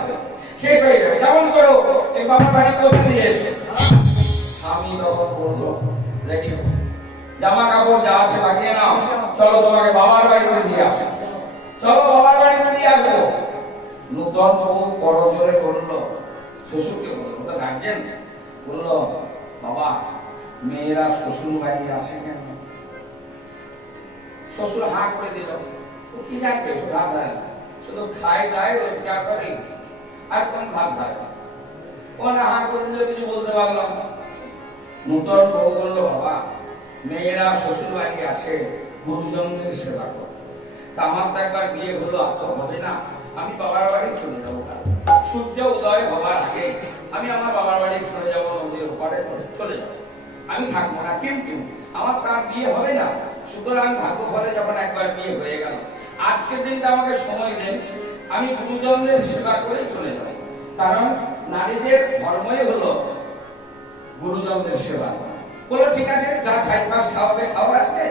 শেষ হয়ে যাবে। যেমন করো এই বাবার বাড়ি পৌঁছে দিয়ে এসো। স্বামী তখন বললো, রেডি হো, জামা কাপড় যা আছে লাগিয়ে নাও, চলো তোমাকে বাবার বাড়িতে দিয়ে আসো, চলো বাবার বাড়িতে দিয়ে আসবো। নূতন বউ করজোরে বললো, শ্বশুরকে বললো, তো গার্জেন বললো, বাবা মেয়েরা শ্বশুর বাড়ি আসে কেন? শ্বশুর হা করে দিল, ও কি জানবে? ভাত ধারে না, শুধু খাই দায় রোজগার করে, আর কোন ভাত ধারে না। ও না হা করে দিল, কিছু বলতে পারলাম না। নূতন বউ বলল, বাবা মেয়েরা শ্বশুর বাড়ি আসে গুরুজনদের সেবা করে, তা আমার তো একবার বিয়ে হলো, আর তো হবে না, আমি বাবার বাড়ি চলে যাবো। সূর্য উদয় হবার আগে আমি আমার বাবার বাড়ি চলে যাবো, নদীর ওপারে চলে যাবো, আমি থাকবো না। কিন্তু আমার তার বিয়ে হবে না, সুতরাং ভাগ্য ফলে যখন একবার বিয়ে হয়ে গেল, আজকের দিনটা আমাকে সময় দেন, আমি গুরুজনদের সেবা করে চলে যাব। কারণ নারীদের ধর্মই হলো গুরুজনদের সেবা। বলো ঠিক আছে, যা ছাই পাশ খাওয়াবে খাওয়ার আছে,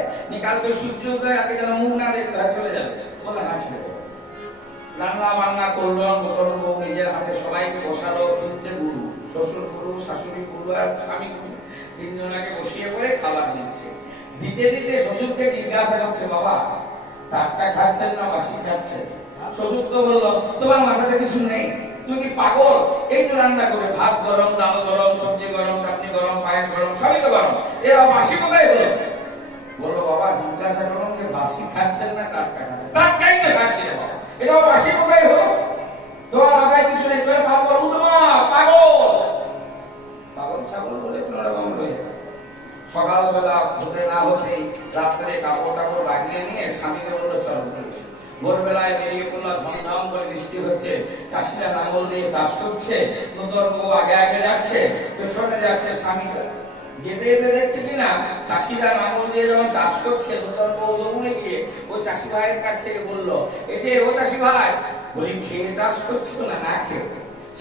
কালকে সূর্য উদয় আগে যেন মুখ না দেখতে হয়, চলে যাবে। বলে হ্যাঁ চলে যাবে। রান্না বান্না করলো, নতুন বউ নিজের হাতে সবাইকে বসালো, তিনটে গুরু, শ্বশুর গুরু, শাশুড়ি গুরু আর স্বামী গুরু, তিনজনাকে বসিয়ে পড়ে খাবার দিচ্ছে। দিতে দিতে শ্বশুরকে জিজ্ঞাসা করছে, বাবা টাটকা খাচ্ছেন না বাসি খাচ্ছেন? শ্বশুর তো বললো, তোমার মাথাতে কিছু নেই, তুমি কি পাগল? এই তো রান্না করে ভাত গরম, ডাল গরম, সবজি গরম, চাটনি গরম, পায়েস গরম, সবই তো গরম, এরা বাসি কোথায় হলো? বললো, বাবা জিজ্ঞাসা করুন যে বাসি খাচ্ছেন না টাটকা খাচ্ছেন? টাটকাই তো খাচ্ছি রে বাবা, এটা বাসি কোথায় হলো? তোমার মাথায় কিছু নেই, পাগল উঠবা, পাগল পাগল ছাগল বলে কোন রকম রয়ে। সকালবেলা হতে না হতেই রাত্রে কাপড় টাপড় লাগিয়ে নিয়ে স্বামীকে বললো, চলো দিয়েছে। ভোরবেলায় বেরিয়ে পড়লো, ধমধম করে বৃষ্টি হচ্ছে, চাষিরা লাঙল দিয়ে চাষ করছে, নতুন বউ আগে আগে যাচ্ছে, পেছনে যাচ্ছে স্বামীটা। যেতে যেতে দেখছে কিনা চাষিরা লাঙল দিয়ে যখন চাষ করছে, নতুন বউ দৌড়ে গিয়ে ওই চাষি ভাইয়ের কাছে বললো, এতে ও চাষি ভাই, বলি খেয়ে চাষ করছো না না খেয়ে?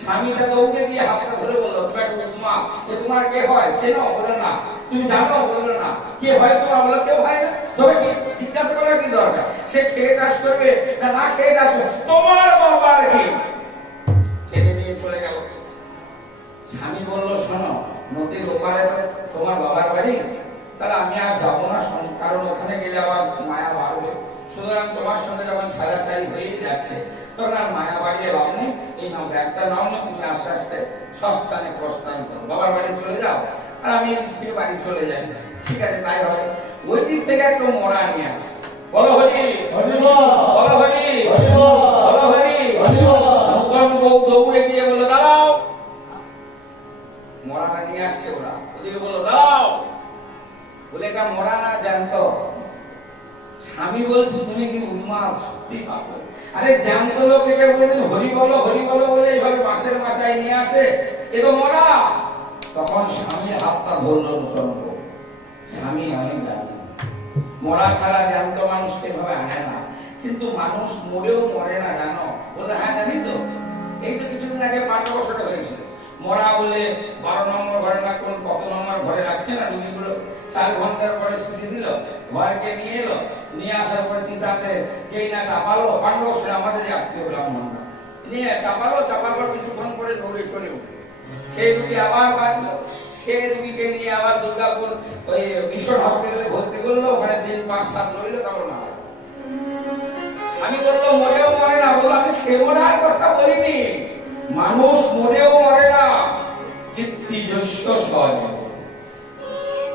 স্বামীটা দৌড়ে দিয়ে হাতটা ধরে বললো, তোমার মা, এ তোমার কে হয় চেনো? বলে না। তুমি জানো? বললো না। কে হয় তোমার? বলো কেউ হয় না। তবে জিজ্ঞাসা করার কি দরকার? সে খেয়ে চাষ করবে না না খেয়ে চাষ করবে, তোমার বাবার কি? টেনে নিয়ে চলে গেল। স্বামী বললো, শোনো, নদীর ওপারে তোমার বাবার বাড়ি, তাহলে আমি আর যাবো না, কারণ ওখানে গেলে আবার মায়া বাড়বে। সুতরাং তোমার সঙ্গে যখন ছাড়াছাড়ি হয়ে যাচ্ছে, তখন আর মায়া বাড়িয়ে লাভ নেই, এই নাও একটা নাও না, তুমি আস্তে আস্তে সস্তানে প্রস্থান করো, বাবার বাড়ি চলে যাও, আর আমি এদিক থেকে বাড়ি চলে যাই। ঠিক আছে, তাই হবে। ওই দিক থেকে একটা মরা নিয়ে আস। বলো হরি, বলো হরি, বলো হরি। নতুন বউ দৌড়ে গিয়ে বললো, দাঁড়াও। মরাটা নিয়ে আসছে ওরা, ওদিকে বললো, দাঁড়াও। বলে এটা মরা না, জ্যান্ত। স্বামী বলছে, তুমি কি উন্মাদ? সত্যি পাবো? আরে জ্যান্ত লোকে বলছেন হরি বলো বলে এইভাবে বাঁশের মাথায় নিয়ে আসে, এ তো মরা। তখন স্বামীর হাতটা ধরলো নতুন বউ। স্বামী, আমি জানি মরা ছাড়া জ্যান্ত মানুষকে এভাবে আনে না, কিন্তু মানুষ মরেও মরে না, জানো? বলে হ্যাঁ জানি তো, এই তো কিছুদিন আগে 5 বছরে হয়েছিল। মরা বলে 12 নম্বর ঘরে না কোন কত নম্বর ঘরে রাখছে না, রুগীগুলো 4 ঘন্টার পরে ছুটি দিল, ঘরকে নিয়ে এলো, নিয়ে আসার পরে চিন্তাতে যেই না চাপালো, 5 বছরে আমাদের আত্মীয় ব্রাহ্মণরা নিয়ে চাপার পর কিছুক্ষণ পরে নড়ে চলে উঠলো। সেই রুগী আবার বাঁচলো, সেই রুগীকে নিয়ে আবার দুর্গাপুর ওই মিশন হসপিটালে ভর্তি করলো, ওখানে দিন 5-7 রইলো, তারপর মারা গেল। আমি বললো মরেও মরে না, বললো আমি সে মরার কথা বলিনি, মানুষ মরেও মরে না। কীর্তিযশ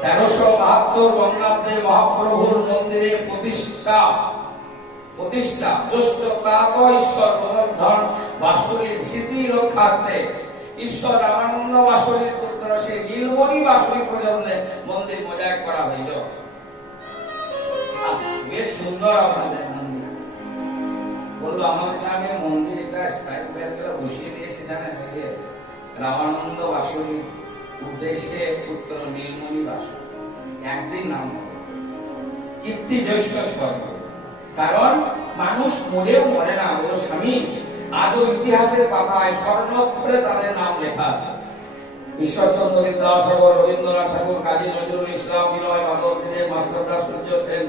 1372 বঙ্গাব্দে মহাপ্রভুর মন্দিরে প্রতিষ্ঠা জ্যেষ্ঠ তাত ঈশ্বর গোবর্ধন বাসুরীর স্মৃতি রক্ষার্থে ঈশ্বর রামানন্দ বাসুরীর পুত্র শ্রী নীলমণি বাসুরী প্রজন্মে মন্দির মোজায়েক করা হইল। বেশ সুন্দর আমাদের মন্দির। বললো আমাদের গ্রামে মন্দির এটা স্টাইল বসিয়ে দিয়েছে, জানেন? রামানন্দ বাসুরীর উদ্দেশ্যে পুত্র নীলমণি বাসুরী, একদিন নাম কীর্তিযশ স্বর্গ। কারণ মানুষ মরেও মরে না। বলো স্বামী, আজও ইতিহাসের পাতায় স্বর্ণাক্ষরে তাদের নাম লেখা আছে। ঈশ্বরচন্দ্র বিদ্যাসাগর, রবীন্দ্রনাথ ঠাকুর, কাজী নজরুল ইসলাম, বিনয় বাদল, মাস্টারদা, সূর্য সেন,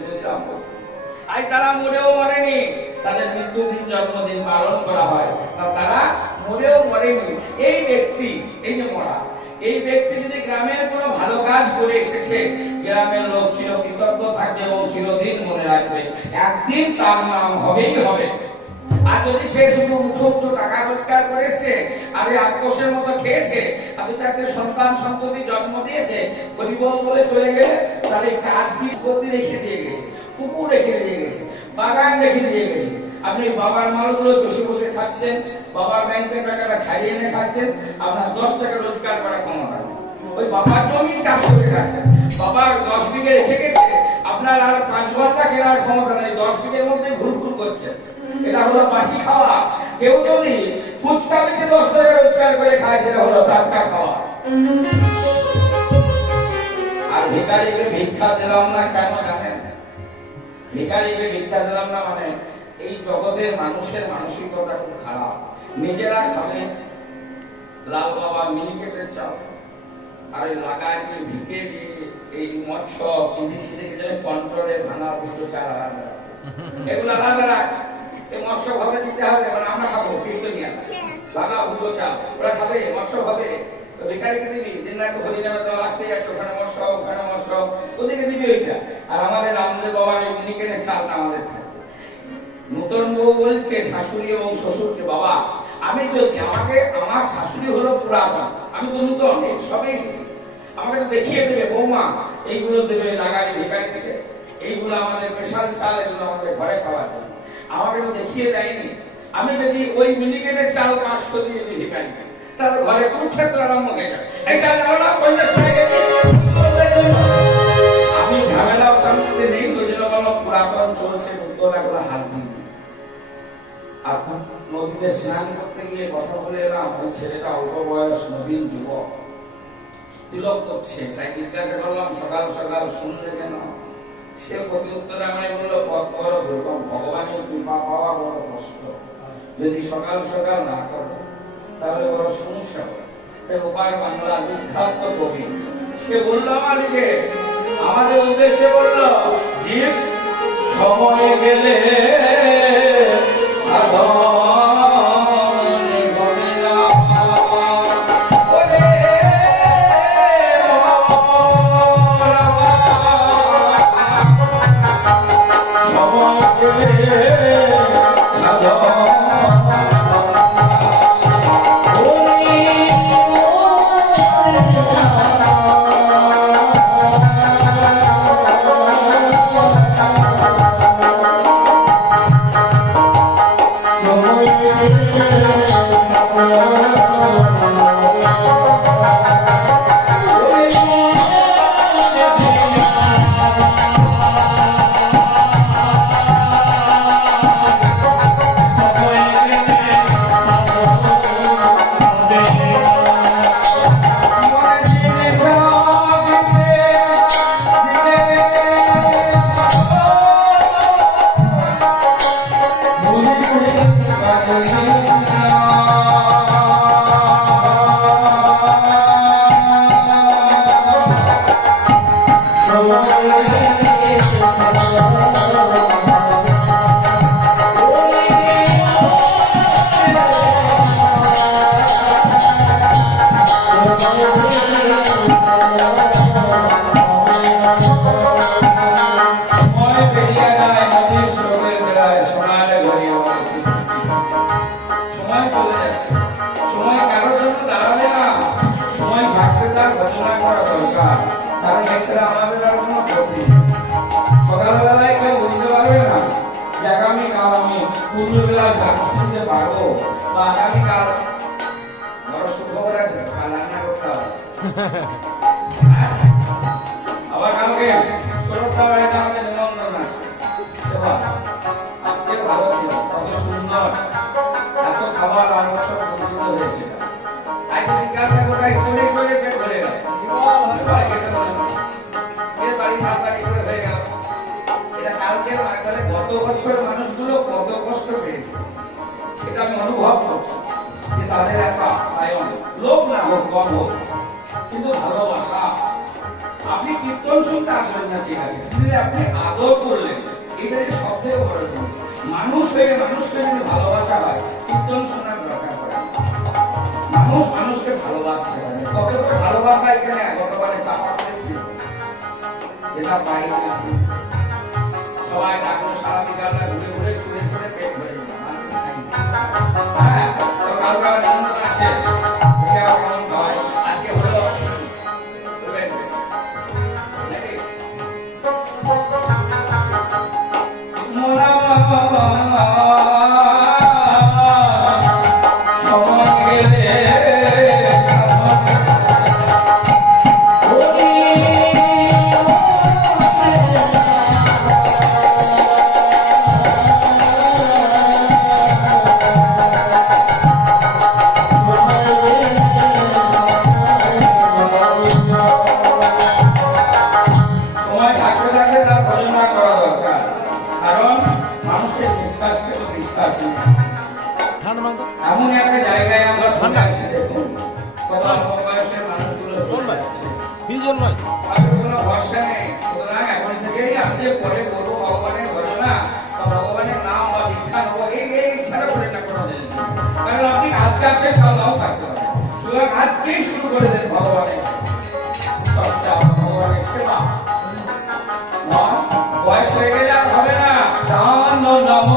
আজ তারা মরেও মরেনি, তাদের মৃত্যুদিন জন্মদিন পালন করা হয়, তারা মরেও মরেনি। এই ব্যক্তি, এই যে মরা, এই ব্যক্তি যদি গ্রামের কোনো ভালো কাজ করে এসেছে, গ্রামের লোক চিরকৃতজ্ঞ থাকবে এবং চিরদিন মনে রাখবে, একদিন তার নাম হবেই হবে। আর যদি সে শুধু উঁচু টাকা রোজগার করেছে আর এই আপোষের মতো খেয়েছে, আর চারটে সন্তান সন্ততি জন্ম দিয়েছে, হরিবল বলে চলে গেলে তার এই কাজ কি করতে রেখে দিয়ে গেছে, পুকুর রেখে দিয়ে গেছে, বাগান রেখে দিয়ে গেছে। আপনি বাবার মালগুলো চষে বসে খাচ্ছেন, বাবার ব্যাংকের টাকাটা ছাড়িয়ে এনে খাচ্ছেন, আপনার 10 টাকা রোজগার করার ক্ষমতা নেই। ওই বাবার জমি চাষ করে খাচ্ছেন, বাবার 10 বিঘে রেখে গেছে, আপনার আর 5 ঘন্টা কেনার ক্ষমতা নেই, 10 বিঘের মধ্যে ঘুরঘুর করছে। এটা হলো বাসি খাওয়া। কেউ যদি ফুচকা বেচে 10 টাকা রোজগার করে খায়, সেটা হলো টাটকা খাওয়া। আর ভিখারিকে ভিক্ষা দিলাম না কেন জানেন? ভিখারিকে ভিক্ষা দিলাম না মানে এই জগতের মানুষের মানসিকতা খুব খারাপ। নিজেরা খাবে লাল বাবার মিনিকেটের চাল, আর ওই লাগাই ভিকে এই মৎস্য ইলিশ দেখে কন্ট্রোলে ভাঙা বুঝতে চাল আলাদা, এগুলো আলাদা রাখ। এই মৎস্য ভাবে দিতে হবে, মানে আমরা খাবো কীর্তনিয়া ভাঙা বুঝো চাল, ওরা খাবে মৎস্য ভাবে। ভিখারিকে দিবি, দিন রাত হরি নামে তো আসতেই আছে, ওখানে মৎস্য ওখানে মৎস্য, ওদিকে দিবি ওইটা। আর আমাদের রামদেব বাবার এই মিনিকেটের চালটা আমাদের থাকে। নতুন বউ বলছে শাশুড়ি এবং শ্বশুরকে, বাবা আমি যদি আমাকে, আমার শাশুড়ি হলো পুরাতন, আমি তো নতুন, এই সবে এসেছি, আমাকে তো দেখিয়ে দেবে বৌমা, এইগুলো দেবে লাগাই ভিখারি থেকে, এইগুলো আমাদের স্পেশাল চাল, এগুলো আমাদের ঘরে খাওয়ার জন্য, আমাকে তো দেখিয়ে দেয়নি। আমি যদি ওই মিনিকেটের চাল 500 দিয়ে দিই ভিখারিকে, তাহলে ঘরে কুরুক্ষেত্র আরম্ভ হয়ে যাবে। এই চাল আমরা 50 টাকা আমি ঝামেলা শান্তিতে নেই, ওই জন্য বলো পুরাতন চলছে, নতুন হাত দিই। নদীতে স্নান করতে গিয়ে কথা বলে এলাম, ওই ছেলেটা অল্প বয়স, নবীন যুবক, তিলক করছে, তাই জিজ্ঞাসা করলাম সকাল সকাল শুনলে কেন? সে প্রতি উত্তরে আমায় বললো, পথ বড় দুর্গম, ভগবানের কৃপা পাওয়া বড় কষ্ট, যদি সকাল সকাল না করো তাহলে বড় সমস্যা হবে। তাই উপায় বাংলা বিখ্যাত কবি, সে বললো আমাদের উদ্দেশ্যে বললো, জীব সময়ে গেলে আবার কালকে নিমন্ত্রণ আছে, আজকে ভালো ছিল, কত সুন্দর, এত খাবার আমার সব পরিচিত হয়েছিল। জিজ্ঞাসা কোথায় চলে চলে পেট ভরে গেল, বাড়ি না বাড়ি করে হয়ে গেল। এটা কালকে গত বছর মানুষগুলো কত কষ্ট পেয়েছে, এটা আমি অনুভব করছি, যে তাদের একটা আয়ন, লোক না হোক কম হোক, কিন্তু ভালোবাসা। আপনি কীর্তন শুনতে আসবেন না ঠিক আছে, কিন্তু আপনি আদর করলেন, এটা সব থেকে বড় জিনিস। মানুষ হয়ে মানুষকে যদি ভালোবাসা হয়, কীর্তন শোনার দরকার পড়ে। মানুষ মানুষকে ভালোবাসতে হবে, কত ভালোবাসা এখানে গতবারে চাপা পড়েছে, এটা পাইনি। সবাই ডাকলো সারা বিকালটা ঘুরে ঘুরে ছুঁড়ে ছুঁড়ে পেট ভরে হ্যাঁ, কালকে আসে এমন একটা জায়গায় আমরা ঠান্ডা আছি, দেখুন কত অল্প বয়সের মানুষগুলো চলে যাচ্ছে, কোনো ভরসা নেই। সুতরাং এখন থেকেই আমি যে পরে করবো ভগবানের ঘটনা বা ভগবানের নাম বা দীক্ষা নেবো, এই ইচ্ছাটা করে না কোনো দিন। কারণ আপনি আজকে আছে সব থাকতে হবে, সুতরাং আজকেই শুরু করে দেন ভগবানের চর্চা, ভগবানের সেবা। বয়স হয়ে গেলে আর হবে না। জান নম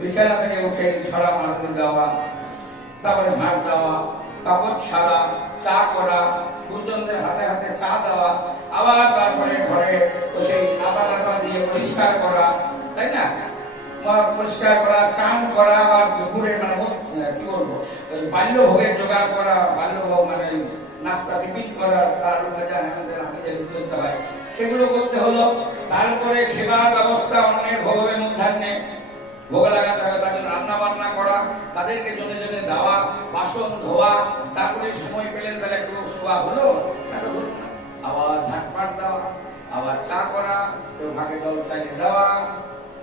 বিছানা থেকে উঠে ছড়া মারতে দেওয়া, তারপরে ঝাঁট দেওয়া, কাপড় ছাড়া, চা করা, গুরুজনদের হাতে হাতে চা দেওয়া, আবার তারপরে ঘরে সেই আদা টাদা দিয়ে পরিষ্কার করা, তাই না? পরিষ্কার করা, চান করা, আবার দুপুরে মানে কি বলবো বাল্য ভোগের জোগাড় করা, বাল্য ভোগ মানে নাস্তা টিফিন করা, তার ভাজা আমাদের করতে হয়, সেগুলো করতে হলো। তারপরে সেবার ব্যবস্থা, অন্যের ভোগের মধ্যাহ্নে ভোগ লাগাতে হবে, তাদের রান্না বান্না করা, তাদেরকে জনে জনে দেওয়া, বাসন ধোয়া, তারপরে সময় পেলেন তাহলে একটু শোয়া হলো, আবার ঝাঁটপাট দেওয়া, আবার চা করা, কেউ ভাগে জল চাইলে দেওয়া,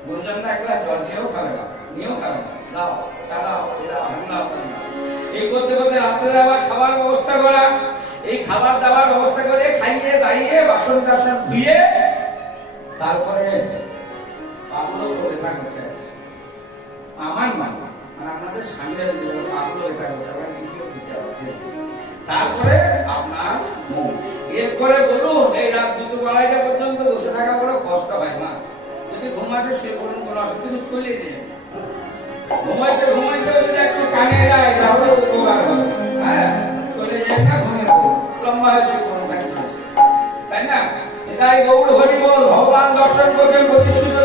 গুরুজনরা এক গ্লাস জল চেয়েও খাবে না, নিয়েও খাবে না, দাও চালাও, এরা হান্না এই করতে করতে রাত্রে আবার খাবার ব্যবস্থা করা, এই খাবার দাবার ব্যবস্থা করে খাইয়ে দাইয়ে বাসন টাসন ধুয়ে তারপরে পাগলো করে থাকছে আমার মানে আপনাদের সামনে পাগলো হয়ে থাকবে, তারপরে আপনার মুখ এরপরে বলুন এই রাত 2-2 পর্যন্ত বসে থাকা বড় কষ্ট হয় না। যদি ঘুম আসে সে বলুন কোনো অসুবিধা, কিন্তু চলে নিয়ে ঘুমাইতে ঘুমাইতে যদি একটু কানে যায় তাহলে উপকার হবে। হ্যাঁ, চলে যায় না, ঘুমিয়ে পড়ুন, লম্বা হয়ে সে কোনো থাকতে, তাই না? এটাই গৌড় হরি বল। ভগবান দর্শন করবেন প্রতিশ্রুত